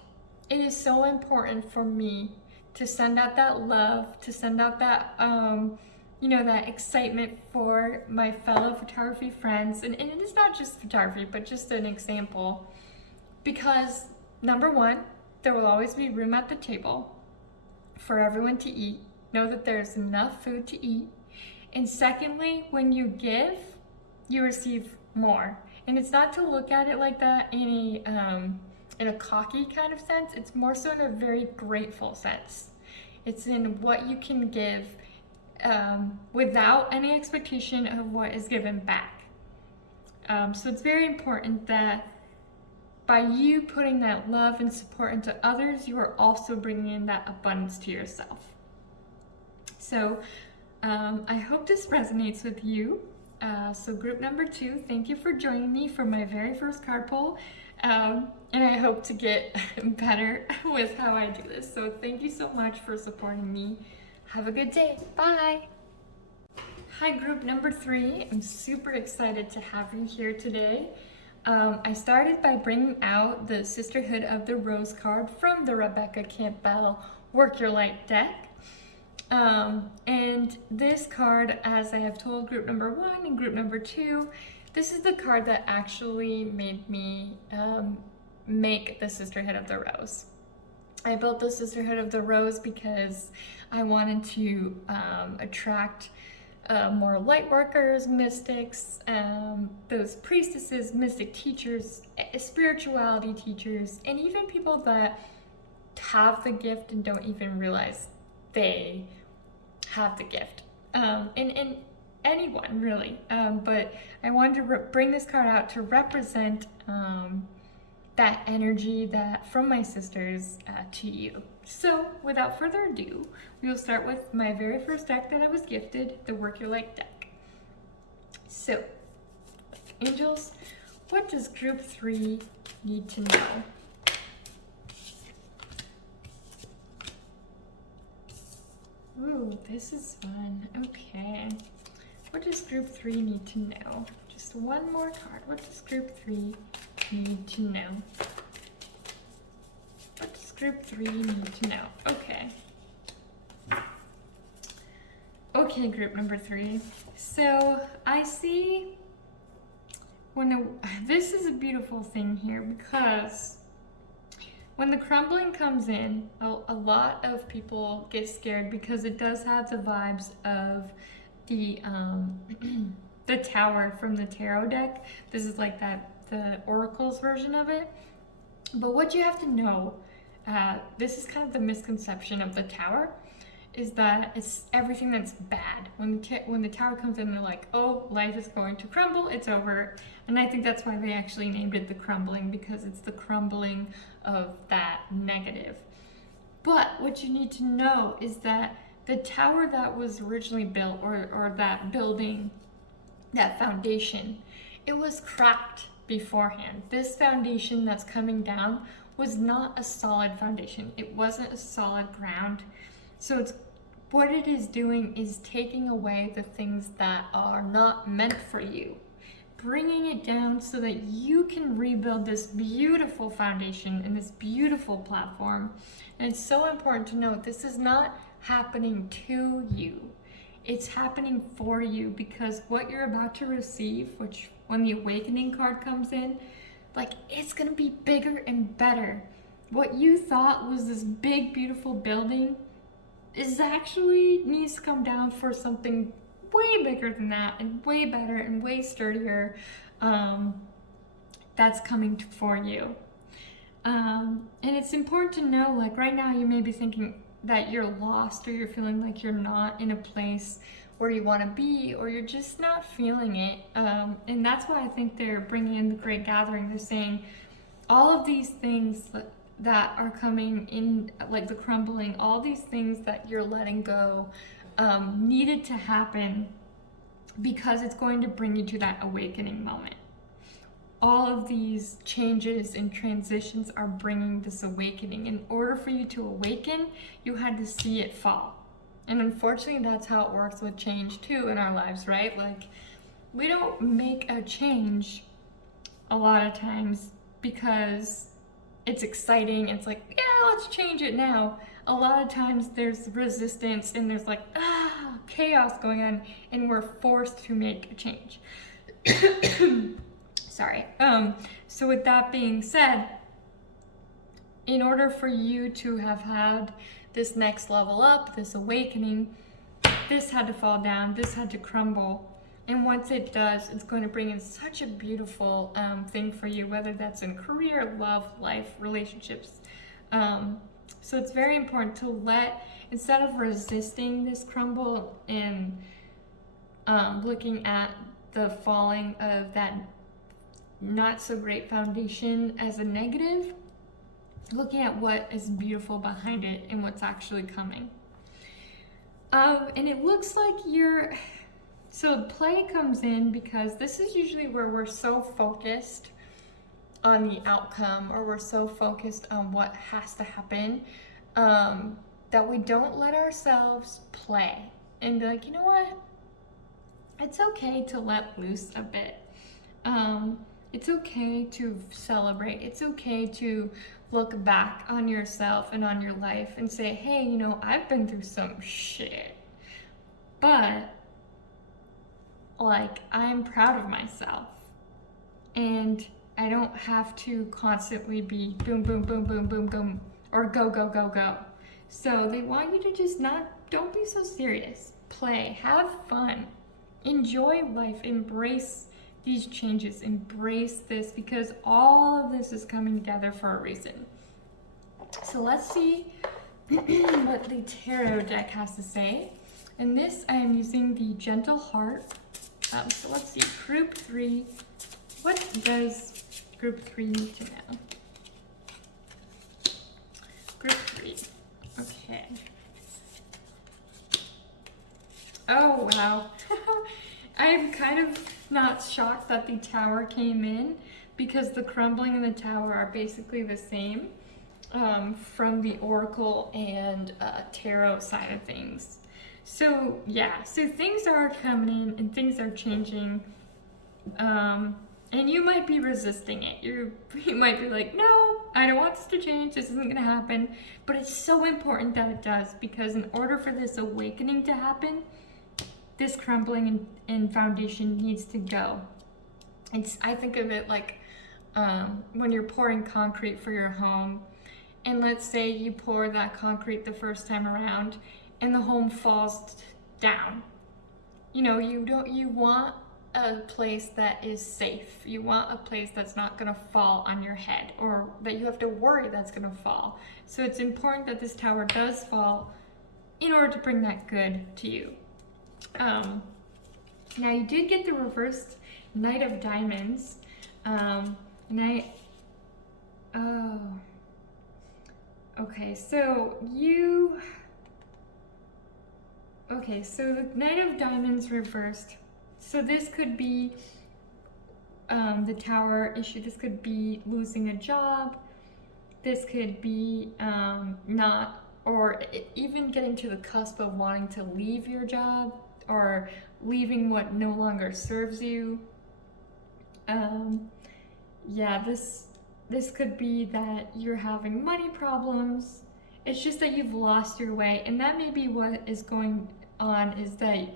it is so important for me to send out that love, to send out that, that excitement for my fellow photography friends. And it is not just photography, but just an example, because Number one, there will always be room at the table for everyone to eat. Know that there's enough food to eat. And secondly, when you give, you receive more. And it's not to look at it like that in a cocky kind of sense. It's more so in a very grateful sense. It's in what you can give without any expectation of what is given back. So it's very important that by you putting that love and support into others, you are also bringing in that abundance to yourself. So I hope this resonates with you. So group number 2, thank you for joining me for my very first card pull. And I hope to get better with how I do this. So thank you so much for supporting me. Have a good day. Bye. Hi, group number 3. I'm super excited to have you here today. I started by bringing out the Sisterhood of the Rose card from the Rebecca Campbell Work Your Light deck. And this card, as I have told group number 1 and group number 2, this is the card that actually made me make the Sisterhood of the Rose. I built the Sisterhood of the Rose because I wanted to attract more light workers, mystics, those priestesses, mystic teachers, spirituality teachers, and even people that have the gift and don't even realize they have the gift. And anyone really. But I wanted to bring this card out to represent that energy that from my sisters to you. So without further ado, we will start with my very first deck that I was gifted, the Work Your Light deck. So, angels, what does group 3 need to know? Ooh, this is fun. Okay. What does group 3 need to know? Just one more card. What does group 3 need to know? What does group 3 need to know? Okay. Okay, group number 3. So I see this is a beautiful thing here, because when the crumbling comes in, a lot of people get scared because it does have the vibes of the the tower from the tarot deck. This is like the oracle's version of it. But what you have to know, this is kind of the misconception of the tower, is that it's everything that's bad. When the tower comes in, they're like, oh, life is going to crumble, it's over. And I think that's why they actually named it the crumbling, because it's the crumbling of that negative. But what you need to know is that the tower that was originally built, or that building, that foundation, it was cracked beforehand. This foundation that's coming down was not a solid foundation. It wasn't a solid ground. So what it is doing is taking away the things that are not meant for you, bringing it down so that you can rebuild this beautiful foundation and this beautiful platform. And it's so important to note, this is not happening to you. It's happening for you, because what you're about to receive, which when the awakening card comes in, like, it's gonna be bigger and better. What you thought was this big, beautiful building is actually needs to come down for something way bigger than that, and way better and way sturdier, that's coming for you. And it's important to know, like, right now you may be thinking that you're lost, or you're feeling like you're not in a place where you want to be, or you're just not feeling it. And that's why I think they're bringing in the Great Gathering. They're saying all of these things that are coming in, like the crumbling, all these things that you're letting go, needed to happen, because it's going to bring you to that awakening moment. All of these changes and transitions are bringing this awakening. In order for you to awaken, you had to see it fall. And unfortunately, that's how it works with change too in our lives, right? Like, we don't make a change a lot of times because it's exciting. It's like, yeah, let's change it now. A lot of times there's resistance and there's like, chaos going on, and we're forced to make a change. Sorry. So with that being said, in order for you to have had this next level up, this awakening, this had to fall down, this had to crumble. And once it does, it's going to bring in such a beautiful thing for you, whether that's in career, love, life, relationships. So it's very important to let, instead of resisting this crumble and looking at the falling of that not so great foundation as a negative, looking at what is beautiful behind it and what's actually coming. And it looks like so play comes in because this is usually where we're so focused on the outcome, or we're so focused on what has to happen, that we don't let ourselves play and be like, you know what? It's okay to let loose a bit. It's okay to celebrate. It's okay to look back on yourself and on your life and say, hey, you know, I've been through some shit, but like, I'm proud of myself, and I don't have to constantly be boom, boom, boom, boom, boom, boom, or go, go, go, go. So they want you to just don't be so serious. Play, have fun, enjoy life, embrace these changes, embrace this, because all of this is coming together for a reason. So let's see what the tarot deck has to say. And this, I am using the Gentle Heart. So let's see, group 3. What does group 3 need to know? Group 3. Okay. Oh, wow. I'm kind of not shocked that the Tower came in, because the crumbling and the Tower are basically the same from the Oracle and Tarot side of things. So yeah, so things are coming in and things are changing, and you might be resisting it. You might be like, no, I don't want this to change, this isn't gonna happen. But it's so important that it does, because in order for this awakening to happen, this crumbling and foundation needs to go. I think of it like when you're pouring concrete for your home, and let's say you pour that concrete the first time around and the home falls down. You know, you want a place that is safe. You want a place that's not gonna fall on your head, or that you have to worry that's gonna fall. So it's important that this Tower does fall in order to bring that good to you. Now you did get the reversed Knight of Diamonds. Okay, so the Knight of Diamonds reversed. So this could be the Tower issue. This could be losing a job. This could be even getting to the cusp of wanting to leave your job, or leaving what no longer serves you. Yeah, this could be that you're having money problems. It's just that you've lost your way, and that may be what is going on, is that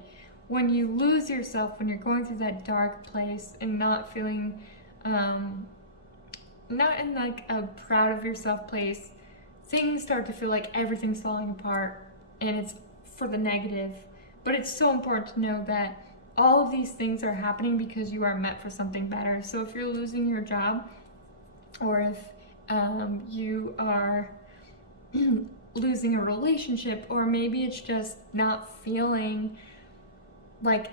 when you lose yourself, when you're going through that dark place and not feeling, not in like a proud of yourself place, things start to feel like everything's falling apart, and it's for the negative. But it's so important to know that all of these things are happening because you are meant for something better. So if you're losing your job, or if you are losing a relationship, or maybe it's just not feeling like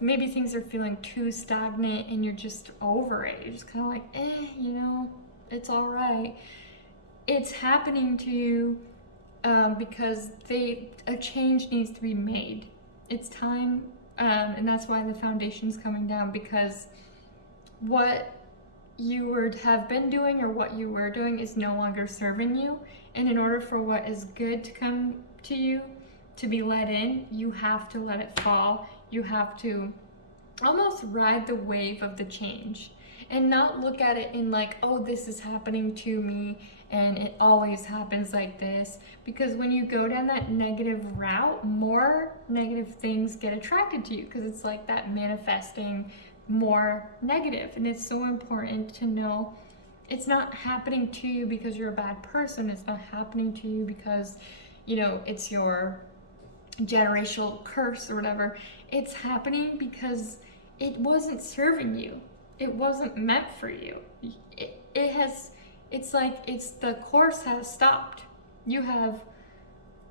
maybe things are feeling too stagnant and you're just over it. You're just kind of like, you know, it's all right. It's happening to you because a change needs to be made. It's time, and that's why the foundation's coming down, because what you have been doing, or what you were doing, is no longer serving you. And in order for what is good to come to you, to be let in, you have to let it fall. You have to almost ride the wave of the change, and not look at it in like, oh, this is happening to me and it always happens like this. Because when you go down that negative route, more negative things get attracted to you, because it's like that manifesting more negative. And it's so important to know It's not happening to you because you're a bad person. It's not happening to you because, you know, it's your generational curse or whatever. It's happening because it wasn't serving you. It wasn't meant for you. It's like the course has stopped. You have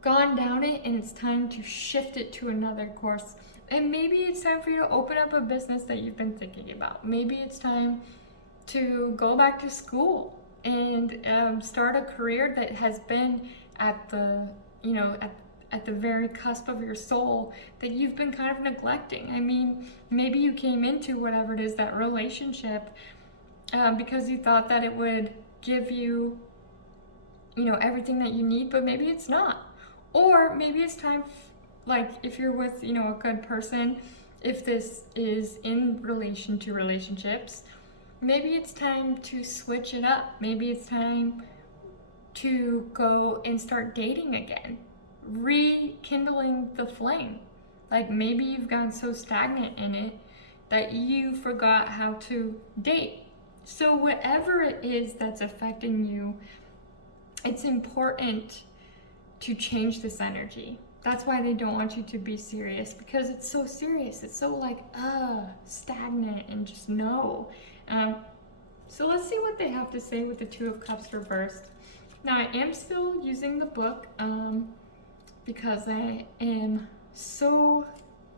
gone down it and it's time to shift it to another course. And maybe it's time for you to open up a business that you've been thinking about. Maybe it's time to go back to school and start a career that has been at the, you know, at the very cusp of your soul that you've been kind of neglecting. I mean, maybe you came into whatever it is, that relationship, because you thought that it would give you, you know, everything that you need, but maybe it's not. Or maybe it's time, like if you're with, you know, a good person, if this is in relation to relationships, maybe it's time to switch it up. Maybe it's time to go and start dating again, rekindling the flame. Like maybe you've gotten so stagnant in it that you forgot how to date. So whatever it is that's affecting you, it's important to change this energy. That's why they don't want you to be serious, because it's so serious. It's so like, stagnant and just no. So let's see what they have to say with the Two of Cups reversed. Now I am still using the book because I am so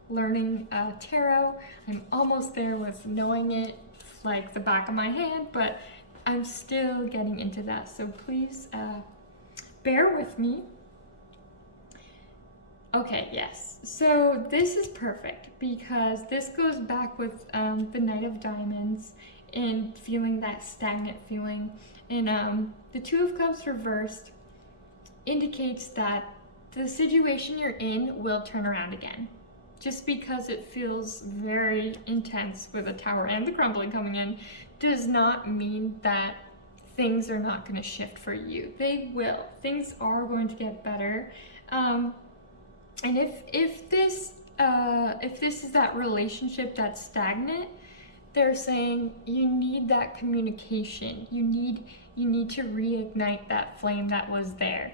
learning tarot. I'm almost there with knowing it like the back of my hand, but I'm still getting into that. So please bear with me. Okay, yes. So this is perfect because this goes back with the Knight of Diamonds and feeling that stagnant feeling. And the Two of Cups reversed indicates that the situation you're in will turn around again. Just because it feels very intense with a Tower and the crumbling coming in does not mean that things are not going to shift for you. They will. Things are going to get better. And if this is that relationship that's stagnant, they're saying you need that communication. You need to reignite that flame that was there.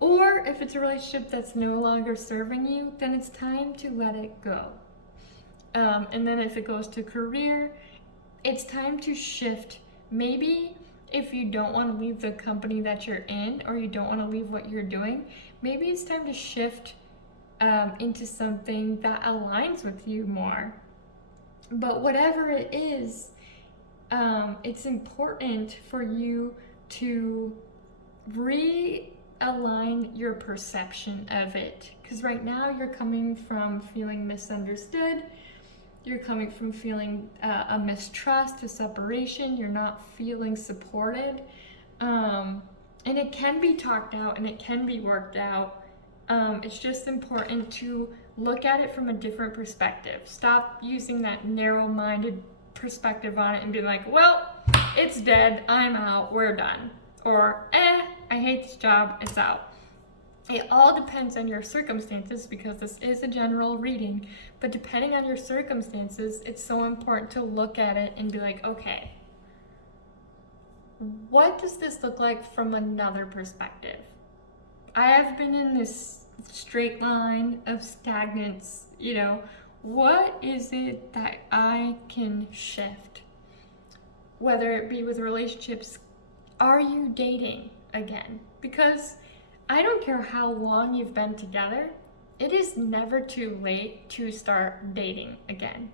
Or if it's a relationship that's no longer serving you, then it's time to let it go. And then if it goes to career, it's time to shift. Maybe if you don't want to leave the company that you're in, or you don't want to leave what you're doing, maybe it's time to shift into something that aligns with you more. But whatever it is, it's important for you to realign your perception of it. Because right now you're coming from feeling misunderstood. You're coming from feeling a mistrust, a separation. You're not feeling supported. And it can be talked out and it can be worked out. It's just important to look at it from a different perspective. Stop using that narrow-minded perspective on it and be like, well, it's dead, I'm out, we're done. Or, I hate this job, it's out. It all depends on your circumstances, because this is a general reading, but depending on your circumstances, it's so important to look at it and be like, okay, what does this look like from another perspective? I have been in this straight line of stagnance, you know, what is it that I can shift? Whether it be with relationships, are you dating again? Because I don't care how long you've been together, it is never too late to start dating again.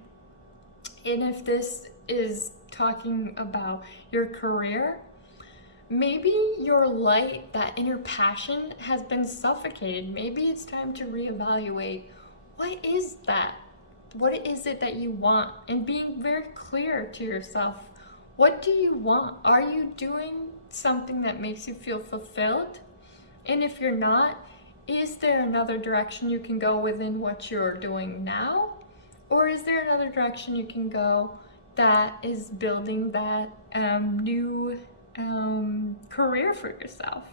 And if this is talking about your career, maybe your light, that inner passion, has been suffocated. Maybe it's time to reevaluate, what is that? What is it that you want? And being very clear to yourself, what do you want? Are you doing something that makes you feel fulfilled? And if you're not, is there another direction you can go within what you're doing now? Or is there another direction you can go that is building that new career for yourself?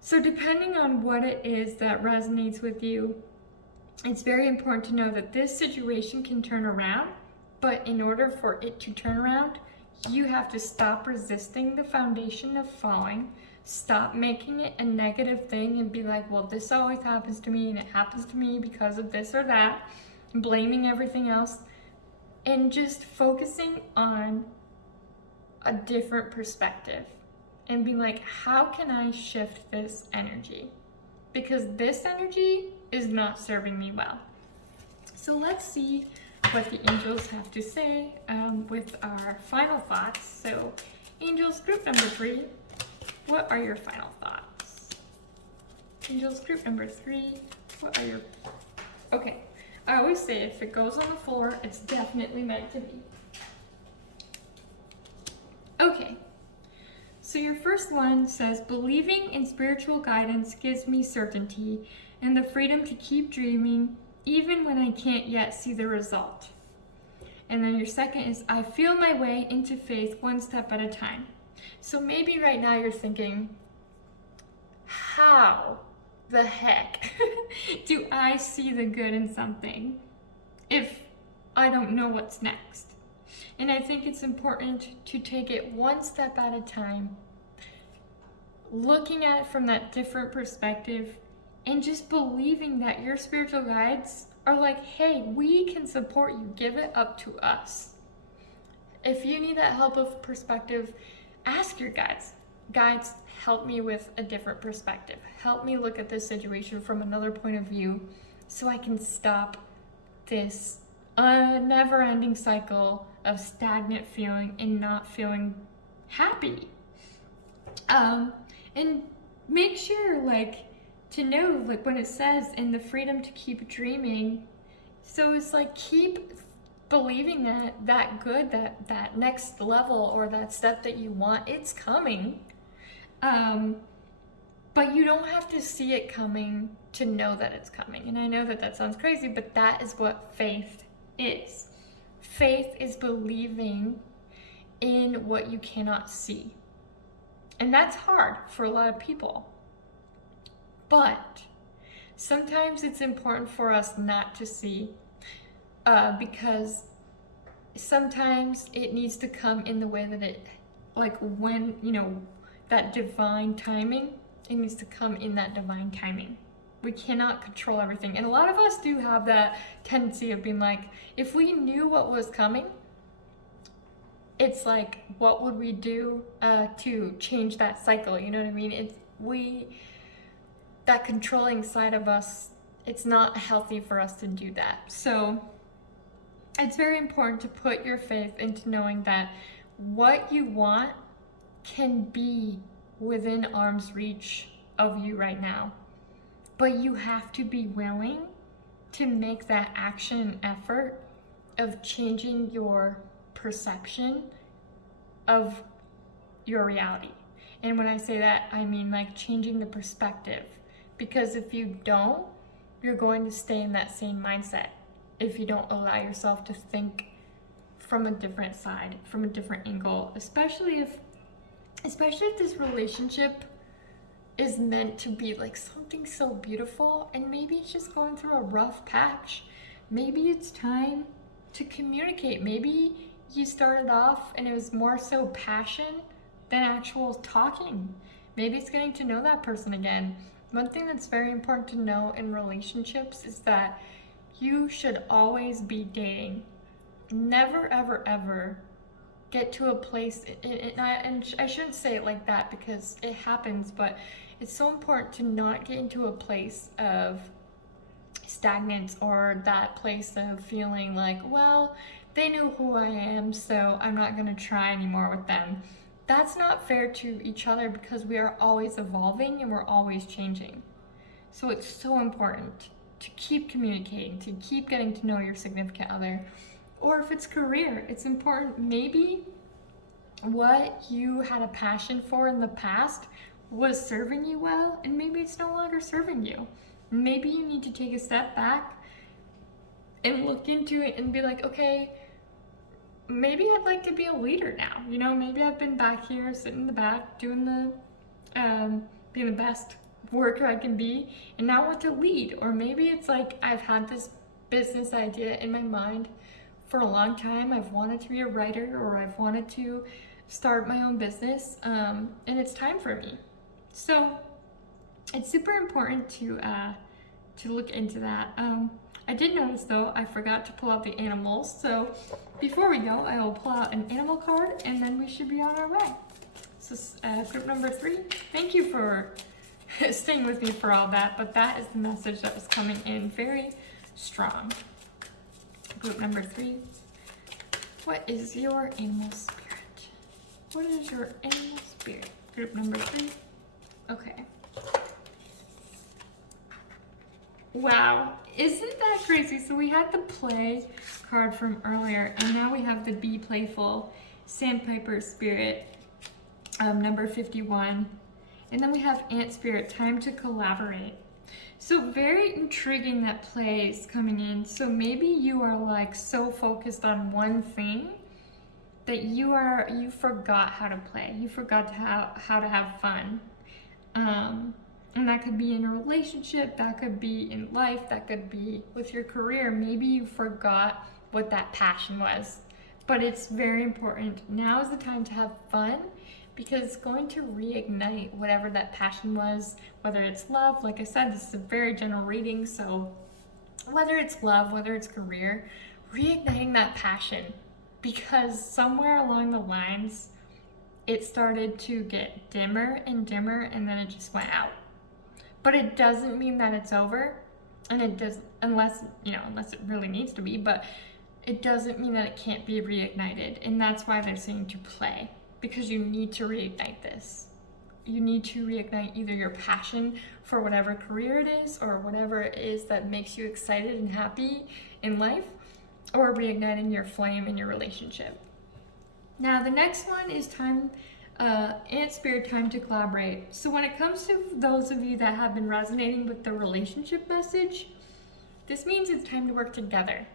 So depending on what it is that resonates with you, it's very important to know that this situation can turn around, but in order for it to turn around, You have to stop resisting the foundation of falling. Stop making it a negative thing and be like, well, this always happens to me and it happens to me because of this or that, blaming everything else, and just focusing on a different perspective and being like, how can I shift this energy? Because this energy is not serving me well. So let's see what the angels have to say with our final thoughts. So angels group number 3, what are your final thoughts? Angels group number 3, what are your... Okay, I always say if it goes on the floor, it's definitely meant to be. Okay, so your first one says, believing in spiritual guidance gives me certainty and the freedom to keep dreaming even when I can't yet see the result. And then your second is, I feel my way into faith one step at a time. So maybe right now you're thinking, how the heck do I see the good in something if I don't know what's next? And I think it's important to take it one step at a time, looking at it from that different perspective, and just believing that your spiritual guides are like, hey, we can support you, give it up to us. If you need that help of perspective, ask your guides. Guides, help me with a different perspective. Help me look at this situation from another point of view so I can stop this never-ending cycle of stagnant feeling and not feeling happy. And make sure, like, to know, like, when it says in the freedom to keep dreaming, so it's like, keep believing that good, that next level or that step that you want, it's coming. But you don't have to see it coming to know that it's coming. And I know that sounds crazy, but that is what faith is. Faith is believing in what you cannot see. And that's hard for a lot of people. But sometimes it's important for us not to see, because sometimes it needs to come in the way that it, like, when, you know, that divine timing, it needs to come in that divine timing. We cannot control everything. And a lot of us do have that tendency of being like, if we knew what was coming, it's like, what would we do to change that cycle? You know what I mean? That controlling side of us, it's not healthy for us to do that. So it's very important to put your faith into knowing that what you want can be within arm's reach of you right now. But you have to be willing to make that action effort of changing your perception of your reality. And when I say that, I mean like changing the perspective. Because if you don't, you're going to stay in that same mindset if you don't allow yourself to think from a different side, from a different angle, especially if this relationship is meant to be like something so beautiful, and maybe it's just going through a rough patch. Maybe it's time to communicate. Maybe you started off and it was more so passion than actual talking. Maybe it's getting to know that person again. One thing that's very important to know in relationships is that you should always be dating. Never, ever, ever get to a place, and I shouldn't say it like that because it happens, but it's so important to not get into a place of stagnance or that place of feeling like, well, they know who I am, so I'm not going to try anymore with them. That's not fair to each other because we are always evolving and we're always changing. So it's so important to keep communicating, to keep getting to know your significant other. Or if it's career, it's important. Maybe what you had a passion for in the past was serving you well, and maybe it's no longer serving you. Maybe you need to take a step back and look into it and be like, okay, maybe I'd like to be a leader now. You know, maybe I've been back here, sitting in the back, doing being the best worker I can be, and now I want to lead. Or maybe it's like I've had this business idea in my mind for a long time I've wanted to be a writer, or I've wanted to start my own business, and it's time for me. So it's super important to look into that. I did notice though, I forgot to pull out the animals. So before we go, I will pull out an animal card and then we should be on our way. So group number 3, thank you for staying with me for all that, but that is the message that was coming in very strong. Group number 3, what is your animal spirit? What is your animal spirit? Group number 3, okay. Wow, isn't that crazy? So we had the play card from earlier, and now we have the Be Playful Sandpiper Spirit, number 51. And then we have Ant Spirit, Time to Collaborate. So very intriguing that play is coming in. So maybe you are like so focused on one thing that you forgot how to play. You forgot how to have fun. And that could be in a relationship, that could be in life, that could be with your career. Maybe you forgot what that passion was. But it's very important. Now is the time to have fun, because it's going to reignite whatever that passion was, whether it's love. Like I said, this is a very general reading, so whether it's love, whether it's career, reigniting that passion, because somewhere along the lines, it started to get dimmer and dimmer, and then it just went out. But it doesn't mean that it's over, and it does, unless it really needs to be, but it doesn't mean that it can't be reignited. And that's why they're saying to play, because you need to reignite this. You need to reignite either your passion for whatever career it is, or whatever it is that makes you excited and happy in life, or reigniting your flame in your relationship. Now the next one is time, Ant Spirit, Time to Collaborate. So when it comes to those of you that have been resonating with the relationship message, this means it's time to work together.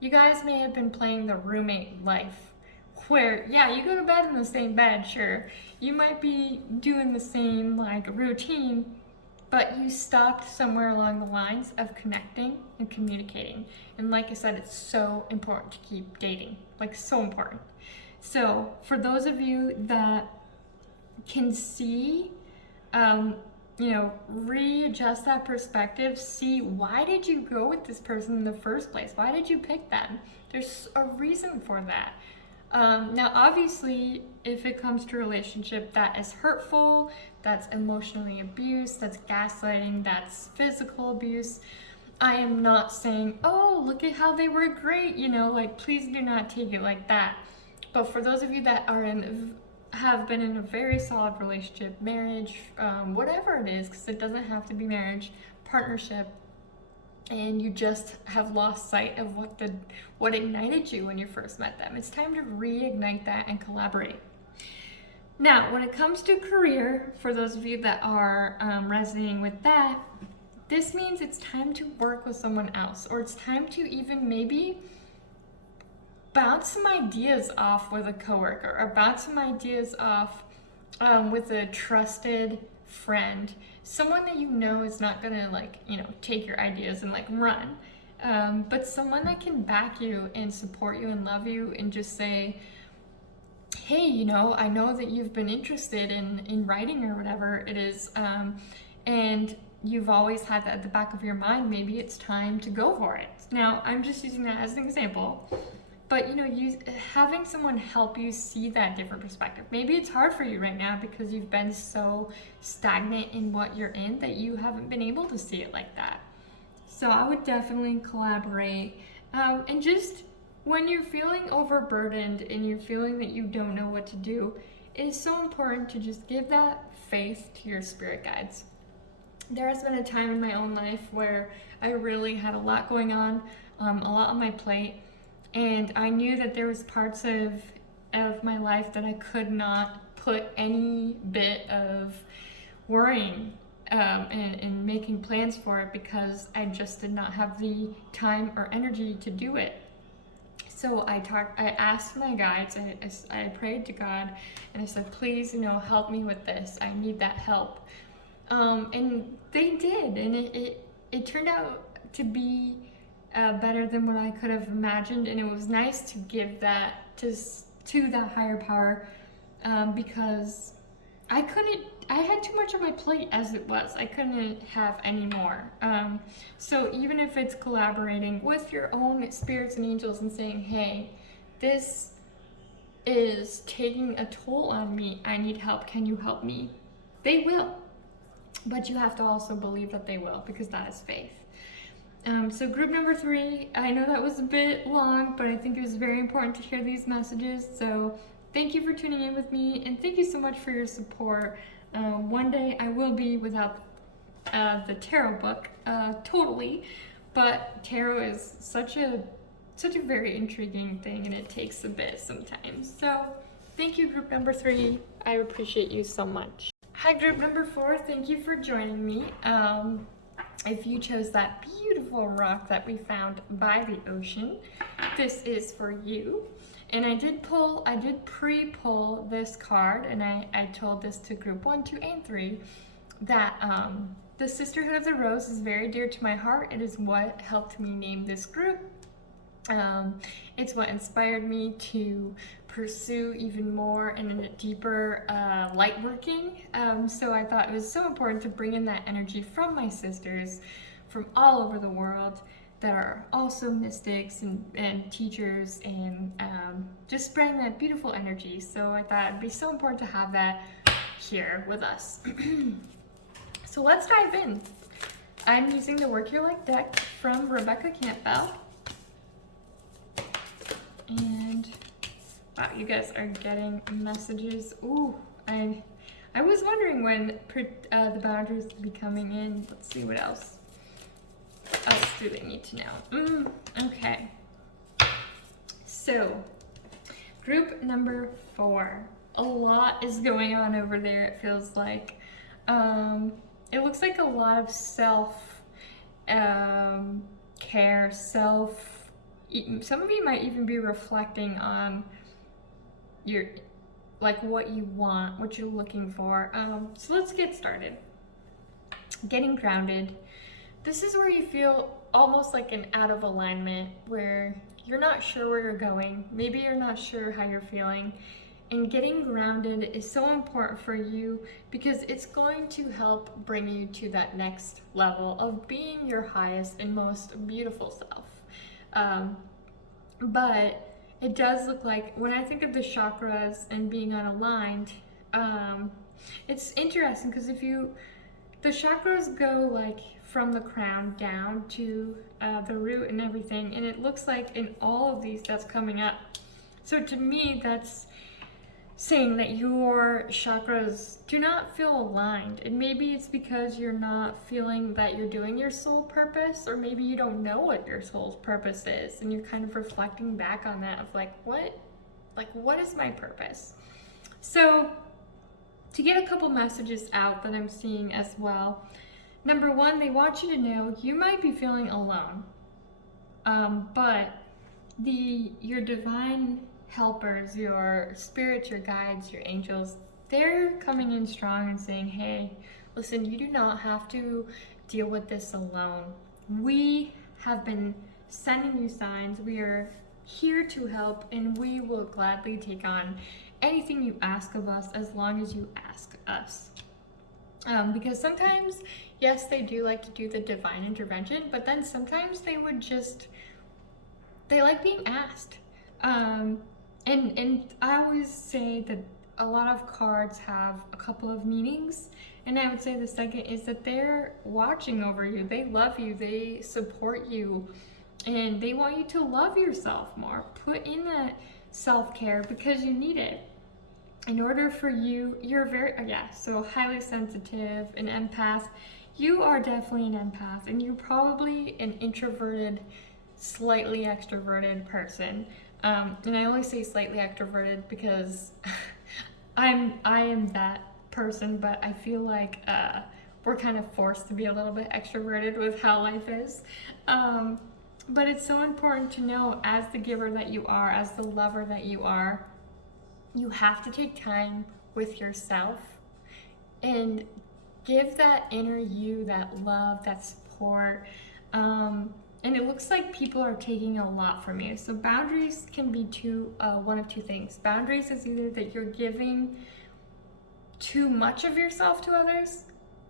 You guys may have been playing the roommate life, where, yeah, you go to bed in the same bed, sure. You might be doing the same like routine, but you stopped somewhere along the lines of connecting and communicating. And like I said, it's so important to keep dating, like so important. So for those of you that can see, readjust that perspective, see, why did you go with this person in the first place? Why did you pick them? There's a reason for that. Now, obviously, if it comes to a relationship that is hurtful, that's emotionally abused, that's gaslighting, that's physical abuse, I am not saying, oh, look at how they were great, please do not take it like that. But for those of you that have been in a very solid relationship, marriage, whatever it is, because it doesn't have to be marriage, partnership, and you just have lost sight of what ignited you when you first met them, it's time to reignite that and collaborate. Now, when it comes to career, for those of you that are resonating with that, this means it's time to work with someone else, or it's time to even maybe bounce some ideas off with a coworker, or bounce some ideas off with a trusted friend, someone that you know is not gonna take your ideas and run, but someone that can back you and support you and love you and just say, hey, I know that you've been interested in writing or whatever it is, and you've always had that at the back of your mind, maybe it's time to go for it. Now, I'm just using that as an example. But having someone help you see that different perspective. Maybe it's hard for you right now because you've been so stagnant in what you're in that you haven't been able to see it like that. So I would definitely collaborate. And just when you're feeling overburdened and you're feeling that you don't know what to do, it is so important to just give that faith to your spirit guides. There has been a time in my own life where I really had a lot going on, a lot on my plate. And I knew that there was parts of my life that I could not put any bit of worrying and making plans for it, because I just did not have the time or energy to do it. So I asked my guides, I prayed to God, and I said, please, help me with this. I need that help. And they did, and it turned out to be better than what I could have imagined, and it was nice to give that to that higher power, because I had too much on my plate as it was. I couldn't have any more. So even if it's collaborating with your own spirits and angels and saying, hey, this is taking a toll on me, I need help, can you help me? They will. But you have to also believe that they will, because that is faith. So group number 3, I know that was a bit long, but I think it was very important to hear these messages. So thank you for tuning in with me, and thank you so much for your support. One day I will be without the tarot book, totally, but tarot is such a very intriguing thing, and it takes a bit sometimes. So thank you, group number 3. I appreciate you so much. Hi, group number 4. Thank you for joining me. If you chose that beautiful rock that we found by the ocean, this is for you. And I did pre-pull this card, and I told this to group 1, 2, and 3, that the Sisterhood of the Rose is very dear to my heart. It is what helped me name this group. It's what inspired me to pursue even more and in a deeper light working. So I thought it was so important to bring in that energy from my sisters from all over the world that are also mystics and teachers, and just spreading that beautiful energy. So I thought it'd be so important to have that here with us. So let's dive in. I'm using the Work Your Light deck from Rebecca Campbell. And wow, you guys are getting messages. Ooh, I was wondering when the boundaries will be coming in. Let's see what else do they need to know. Okay. So, group number 4. A lot is going on over there, it feels like. It looks like a lot of care, some of you might even be reflecting on your, like, what you want, what you're looking for. So let's get started. Getting grounded. This is where you feel almost like an out of alignment, where you're not sure where you're going. Maybe you're not sure how you're feeling. And getting grounded is so important for you, because it's going to help bring you to that next level of being your highest and most beautiful self. But it does look like, when I think of the chakras and being unaligned, it's interesting, because the chakras go like from the crown down to the root and everything, and it looks like in all of these that's coming up. So to me, that's saying that your chakras do not feel aligned, and maybe it's because you're not feeling that you're doing your soul purpose, or maybe you don't know what your soul's purpose is, and you're kind of reflecting back on that of what is my purpose? So to get a couple messages out that I'm seeing as well. Number 1, they want you to know you might be feeling alone, but your divine helpers, your spirits, your guides, your angels, they're coming in strong and saying, hey, listen, you do not have to deal with this alone. We have been sending you signs. We are here to help, and we will gladly take on anything you ask of us, as long as you ask us. Because sometimes, yes, they do like to do the divine intervention, but then sometimes they like being asked. And I always say that a lot of cards have a couple of meanings, and I would say the second is that they're watching over you. They love you, they support you, and they want you to love yourself more. Put in that self-care, because you need it. In order for you're so highly sensitive, an empath. You are definitely an empath, and you're probably an introverted, slightly extroverted person. And I only say slightly extroverted because I am that person, but I feel like we're kind of forced to be a little bit extroverted with how life is. But it's so important to know, as the giver that you are, as the lover that you are, you have to take time with yourself and give that inner you that love, that support, and it looks like people are taking a lot from you. So boundaries can be one of two things. Boundaries is either that you're giving too much of yourself to others,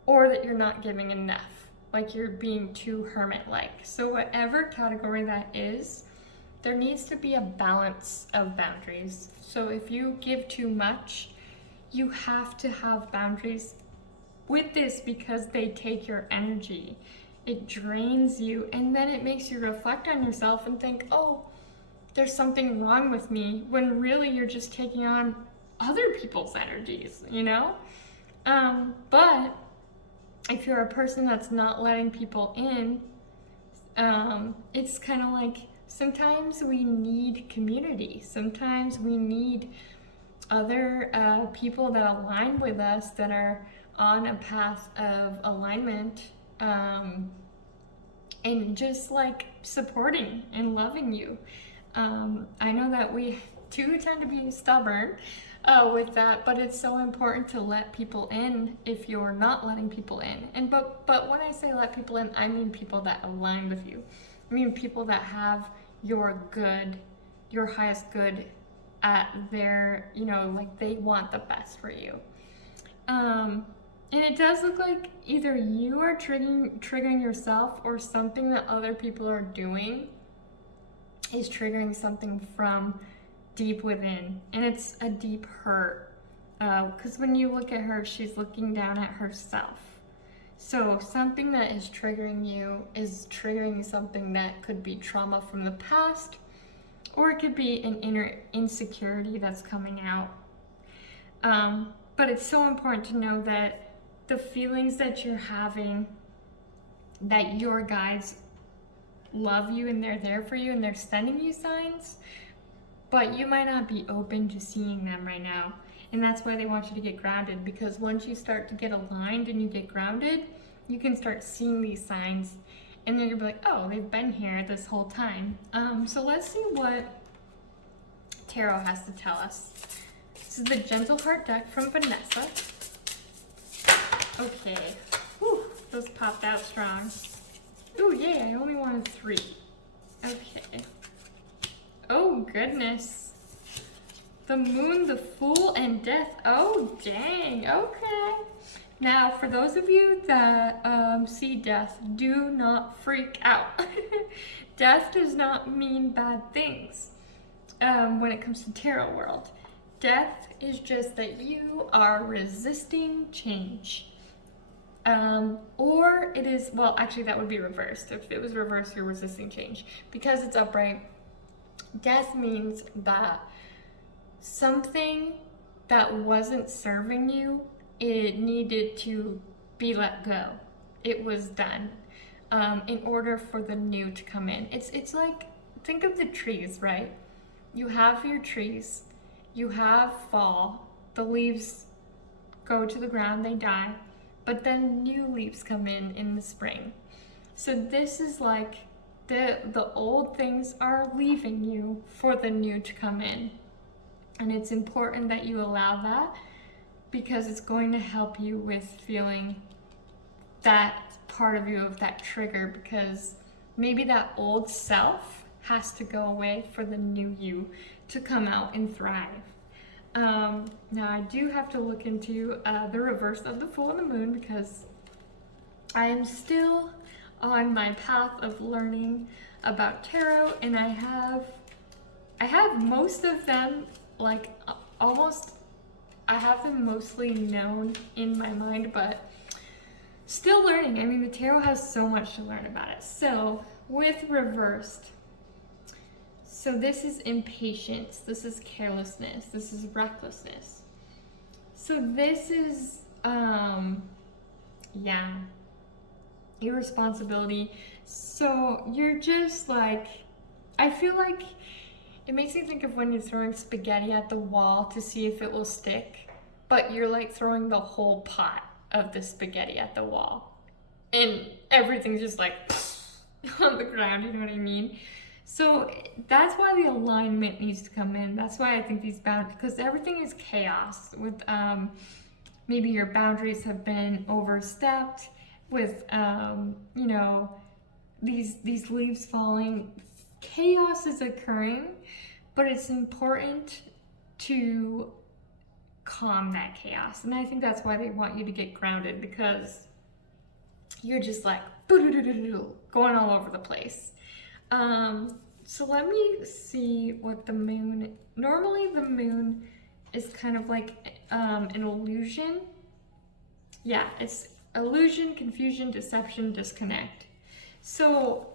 or that you're not giving enough, like you're being too hermit-like. So whatever category that is, there needs to be a balance of boundaries. So if you give too much, you have to have boundaries with this, because they take your energy. It drains you, and then it makes you reflect on yourself and think, oh, there's something wrong with me, when really you're just taking on other people's energies, you know? But if you're a person that's not letting people in, it's kind of like, sometimes we need community. Sometimes we need other people that align with us, that are on a path of alignment, and just like supporting and loving you. I know that we do tend to be stubborn with that, but it's so important to let people in if you're not letting people in. And but when I say let people in, I mean people that align with you. I mean people that have your good, your highest good at their, like they want the best for you. And it does look like either you are triggering yourself, or something that other people are doing is triggering something from deep within. And it's a deep hurt. Because when you look at her, she's looking down at herself. So something that is triggering you is triggering something that could be trauma from the past, or it could be an inner insecurity that's coming out. But it's so important to know that the feelings that you're having, that your guides love you and they're there for you and they're sending you signs, but you might not be open to seeing them right now. And that's why they want you to get grounded, because once you start to get aligned and you get grounded, you can start seeing these signs, and then you'll be like, oh, they've been here this whole time. So let's see what tarot has to tell us. This is the Gentle Heart deck from Vanessa. Okay. Whew, those popped out strong. Ooh, yay, I only wanted 3. Okay. Oh, goodness. The Moon, the Fool, and Death. Oh, dang. Okay. Now, for those of you that see death, do not freak out. Death does not mean bad things when it comes to tarot world. Death is just that you are resisting change. Or it is, well, actually that would be reversed. If it was reversed, you're resisting change. Because it's upright, death means that something that wasn't serving you, it needed to be let go. It was done in order for the new to come in. It's like, think of the trees, right? You have your trees, you have fall, the leaves go to the ground, they die, but then new leaves come in the spring. So this is like the old things are leaving you for the new to come in. And it's important that you allow that, because it's going to help you with feeling that part of you, of that trigger, because maybe that old self has to go away for the new you to come out and thrive. Now I do have to look into the reverse of the Fool and the Moon, because I am still on my path of learning about tarot, and I have most of them, like I have them mostly known in my mind, but still learning. I mean, the tarot has so much to learn about it. So with reversed, so this is impatience, this is carelessness, this is recklessness. So this is, irresponsibility. So you're just like, I feel like it makes me think of when you're throwing spaghetti at the wall to see if it will stick, but you're like throwing the whole pot of the spaghetti at the wall, and everything's just like on the ground, you know what I mean? So that's why the alignment needs to come in. That's why I think these boundaries, because everything is chaos with maybe your boundaries have been overstepped with these leaves falling. Chaos is occurring, but it's important to calm that chaos. And I think that's why they want you to get grounded, because you're just like going all over the place. So let me see what the moon, normally the moon is kind of like an illusion. Yeah, it's illusion, confusion, deception, disconnect. So,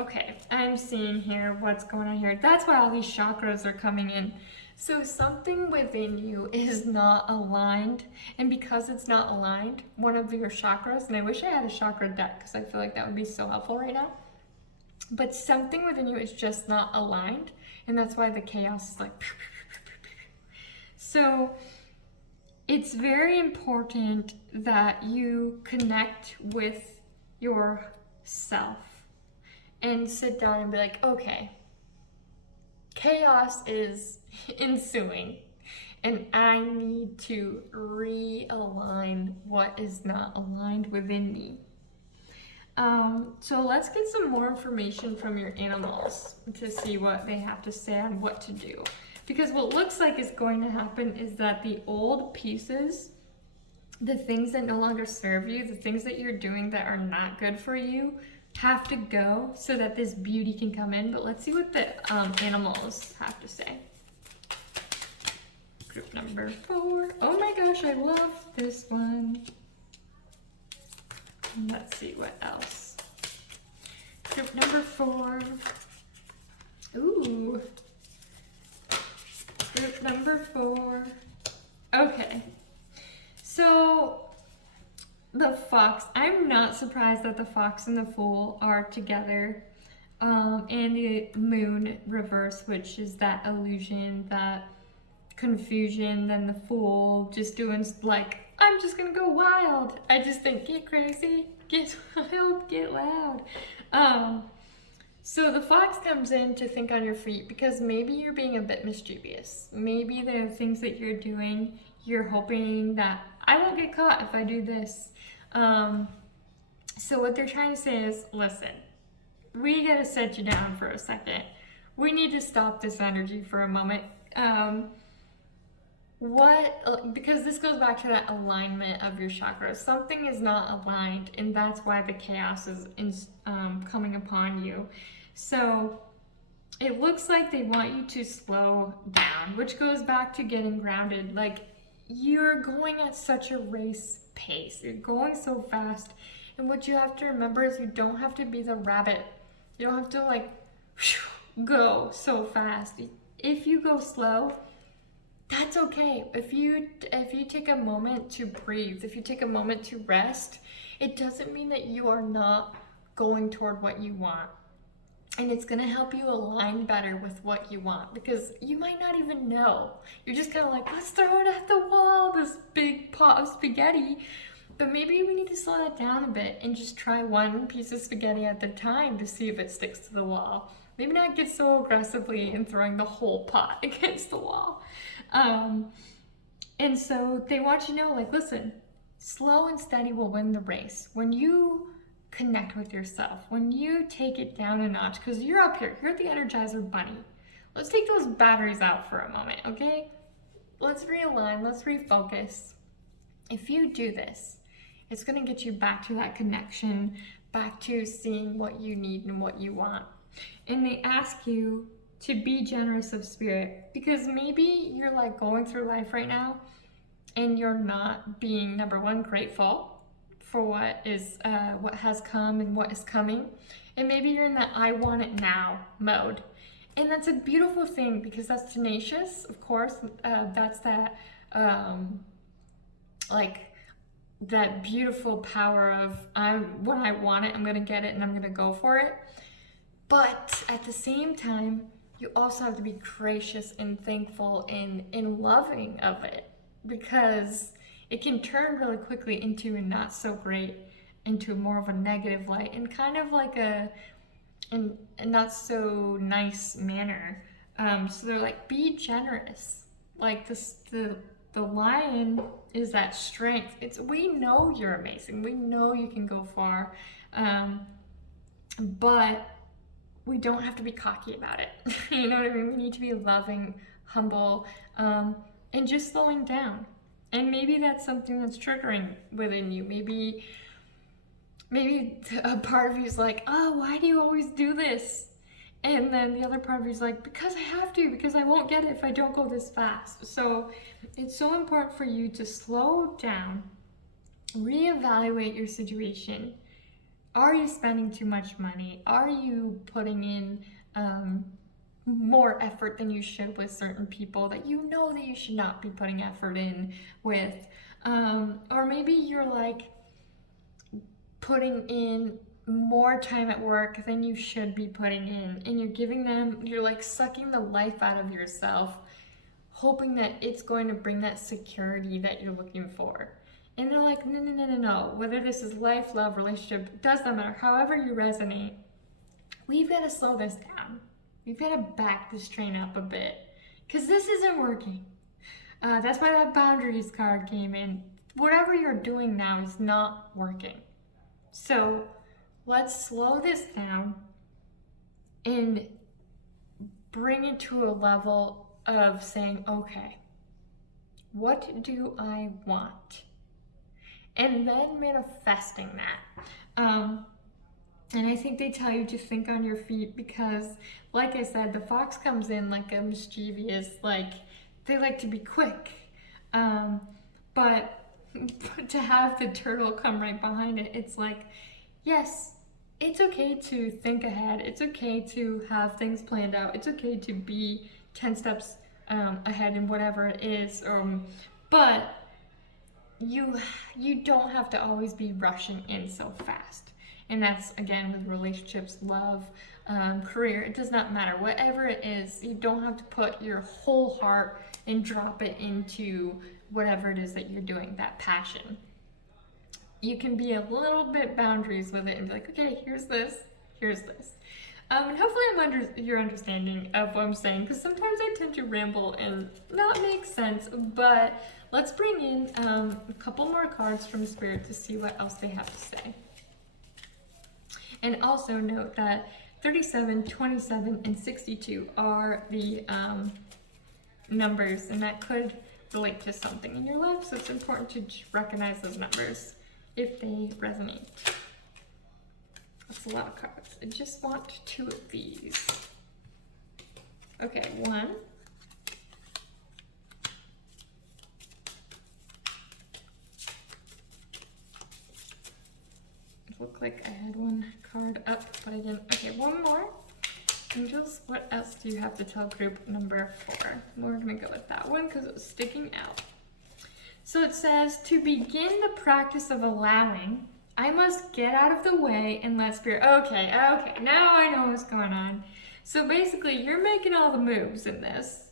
okay, I'm seeing here what's going on here. That's why all these chakras are coming in. So something within you is not aligned, and because it's not aligned, one of your chakras, and I wish I had a chakra deck because I feel like that would be so helpful right now, but something within you is just not aligned, and that's why the chaos is like. So it's very important that you connect with yourself and sit down and be like, okay, chaos is ensuing and I need to realign what is not aligned within me. So let's get some more information from your animals to see what they have to say on what to do. Because what looks like is going to happen is that the old pieces, the things that no longer serve you, the things that you're doing that are not good for you, have to go so that this beauty can come in. But let's see what the animals have to say. Group number 4. Oh my gosh, I love this one. Let's see what else. Group number 4. Ooh. Group number 4. Okay. So the fox, I'm not surprised that the fox and the fool are together. And the moon reverse, which is that illusion, that confusion, then the fool just doing like, I'm just gonna go wild. I just think, get crazy, get wild, get loud. So the fox comes in to think on your feet because maybe you're being a bit mischievous. Maybe there are things that you're doing, you're hoping that I won't get caught if I do this. So what they're trying to say is, listen, we gotta set you down for a second. We need to stop this energy for a moment. Because this goes back to that alignment of your chakras. Something is not aligned, and that's why the chaos is coming upon you. So it looks like they want you to slow down, which goes back to getting grounded. Like, you're going at such a race pace. You're going so fast. And what you have to remember is you don't have to be the rabbit. You don't have to like go so fast. If you go slow, that's okay. If you take a moment to breathe, if you take a moment to rest, it doesn't mean that you are not going toward what you want. And it's gonna help you align better with what you want, because you might not even know. You're just kind of like, let's throw it at the wall, this big pot of spaghetti. But maybe we need to slow that down a bit and just try one piece of spaghetti at the time to see if it sticks to the wall. Maybe not get so aggressively in throwing the whole pot against the wall. And so they want you to know, like, listen, slow and steady will win the race. When you connect with yourself, when you take it down a notch, because you're up here, you're the Energizer Bunny. Let's take those batteries out for a moment, okay? Let's realign, let's refocus. If you do this, it's gonna get you back to that connection, back to seeing what you need and what you want. And they ask you to be generous of spirit, because maybe you're like going through life right now and you're not being, number one, grateful for what has come and what is coming. And maybe you're in that I want it now mode. And that's a beautiful thing, because that's tenacious, of course. That's that, like, that beautiful power of when I want it, I'm gonna get it and I'm gonna go for it. But at the same time, you also have to be gracious and thankful and loving of it, because it can turn really quickly into a not so great, into more of a negative light, and kind of like a not so nice manner. So they're like, be generous. Like the lion is that strength. We know you're amazing. We know you can go far. but we don't have to be cocky about it. You know what I mean? We need to be loving, humble, and just slowing down. And maybe that's something that's triggering within you. Maybe a part of you is like, oh, why do you always do this? And then the other part of you is like, because I have to, because I won't get it if I don't go this fast. So it's so important for you to slow down, reevaluate your situation. Are you spending too much money? Are you putting in more effort than you should with certain people that you know that you should not be putting effort in with? Or maybe you're like putting in more time at work than you should be putting in, and you're like sucking the life out of yourself, hoping that it's going to bring that security that you're looking for. And they're like, no. Whether this is life, love, relationship, doesn't matter. However you resonate, we've got to slow this down. We've got to back this train up a bit, because this isn't working. That's why that boundaries card came in. Whatever you're doing now is not working. So let's slow this down and bring it to a level of saying, okay, what do I want? And then manifesting that. And I think they tell you to think on your feet because, like I said, the fox comes in like a mischievous, like they like to be quick. But to have the turtle come right behind it, it's like, yes, it's okay to think ahead. It's okay to have things planned out. It's okay to be 10 steps ahead in whatever it is. But you don't have to always be rushing in so fast. And that's, again, with relationships, love, career. It does not matter. Whatever it is, you don't have to put your whole heart and drop it into whatever it is that you're doing, that passion. You can be a little bit boundaries with it and be like, okay, here's this. And hopefully you're understanding of what I'm saying, because sometimes I tend to ramble and not make sense, but let's bring in a couple more cards from Spirit to see what else they have to say. And also note that 37, 27, and 62 are the numbers, and that could relate to something in your life, so it's important to recognize those numbers if they resonate. That's a lot of cards. I just want 2 of these. Okay, 1. It looked like I had 1 card up, but I didn't. Okay, 1 more. Angels, what else do you have to tell group number 4? We're gonna go with that one because it was sticking out. So it says, to begin the practice of allowing, I must get out of the way and let Spirit. Okay, now I know what's going on. So basically, you're making all the moves in this.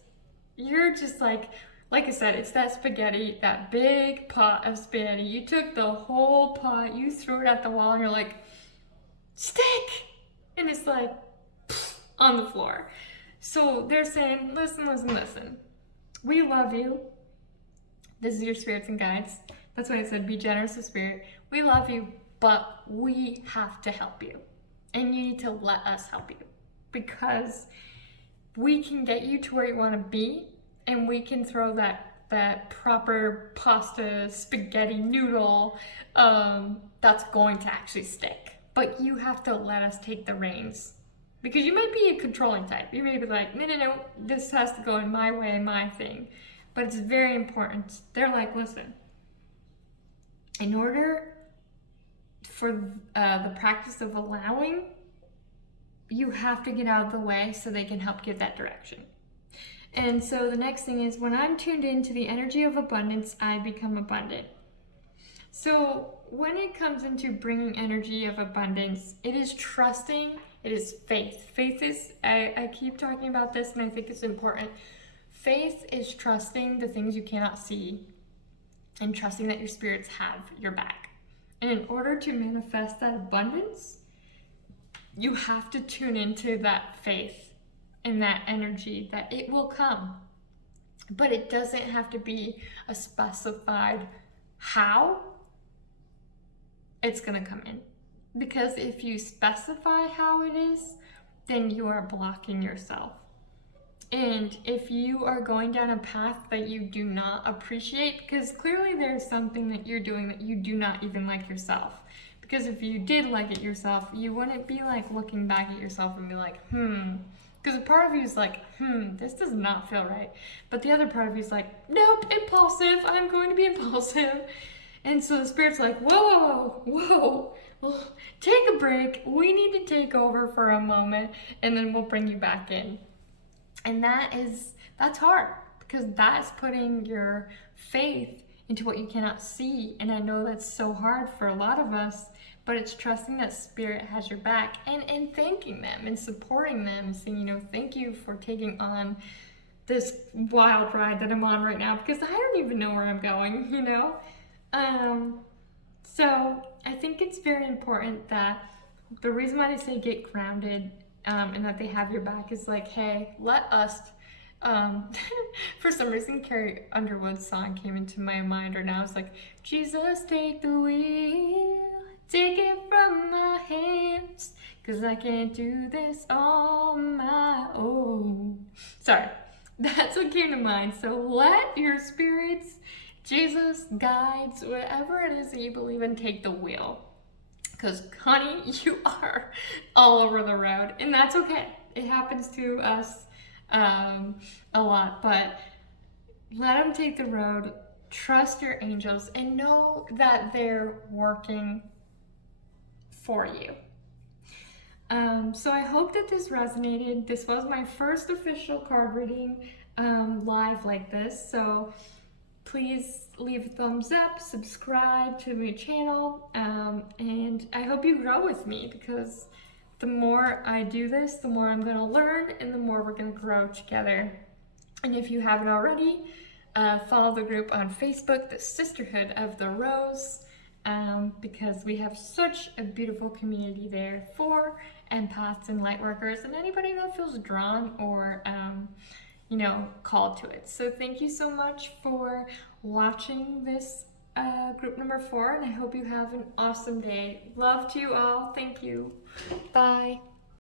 You're just like I said, it's that spaghetti, that big pot of spaghetti. You took the whole pot, you threw it at the wall, and you're like, stick! And it's like, on the floor. So they're saying, listen. We love you. This is your spirits and guides. That's why I said be generous with Spirit. We love you, but we have to help you. And you need to let us help you. Because we can get you to where you want to be, and we can throw that proper pasta, spaghetti, noodle that's going to actually stick. But you have to let us take the reins. Because you might be a controlling type. You may be like, no, this has to go in my way, my thing. But it's very important. They're like, listen, in order for the practice of allowing, you have to get out of the way so they can help give that direction. And so the next thing is, when I'm tuned into the energy of abundance, I become abundant. So when it comes into bringing energy of abundance, it is trusting, it is faith. Faith is, I keep talking about this and I think it's important. Faith is trusting the things you cannot see and trusting that your spirits have your back. And in order to manifest that abundance, you have to tune into that faith and that energy that it will come. But it doesn't have to be a specified how it's going to come in. Because if you specify how it is, then you are blocking yourself. And if you are going down a path that you do not appreciate, because clearly there's something that you're doing that you do not even like yourself. Because if you did like it yourself, you wouldn't be like looking back at yourself and be like, Because a part of you is like, this does not feel right. But the other part of you is like, nope, impulsive, I'm going to be impulsive. And so the Spirit's like, whoa, take a break. We need to take over for a moment, and then we'll bring you back in. And that's hard, because that's putting your faith into what you cannot see. And I know that's so hard for a lot of us, but it's trusting that Spirit has your back, and thanking them and supporting them and saying, thank you for taking on this wild ride that I'm on right now, because I don't even know where I'm going, So I think it's very important that the reason why they say get grounded and that they have your back is like, hey, let us, for some reason, Carrie Underwood's song came into my mind right now. I was like, Jesus, take the wheel, take it from my hands, 'cause I can't do this on my own. Sorry, that's what came to mind. So let your spirits, Jesus, guides, whatever it is that you believe in, take the wheel. Because, honey, you are all over the road, and that's okay. It happens to us a lot, but let them take the road. Trust your angels and know that they're working for you. So I hope that this resonated. This was my first official card reading live like this, so please leave a thumbs up, subscribe to my channel, and I hope you grow with me, because the more I do this, the more I'm going to learn, and the more we're going to grow together. And if you haven't already, follow the group on Facebook, the Sisterhood of the Rose, because we have such a beautiful community there for empaths and light workers, and anybody that feels drawn or called to it. So thank you so much for watching this group number 4, and I hope you have an awesome day. Love to you all. Thank you. Bye.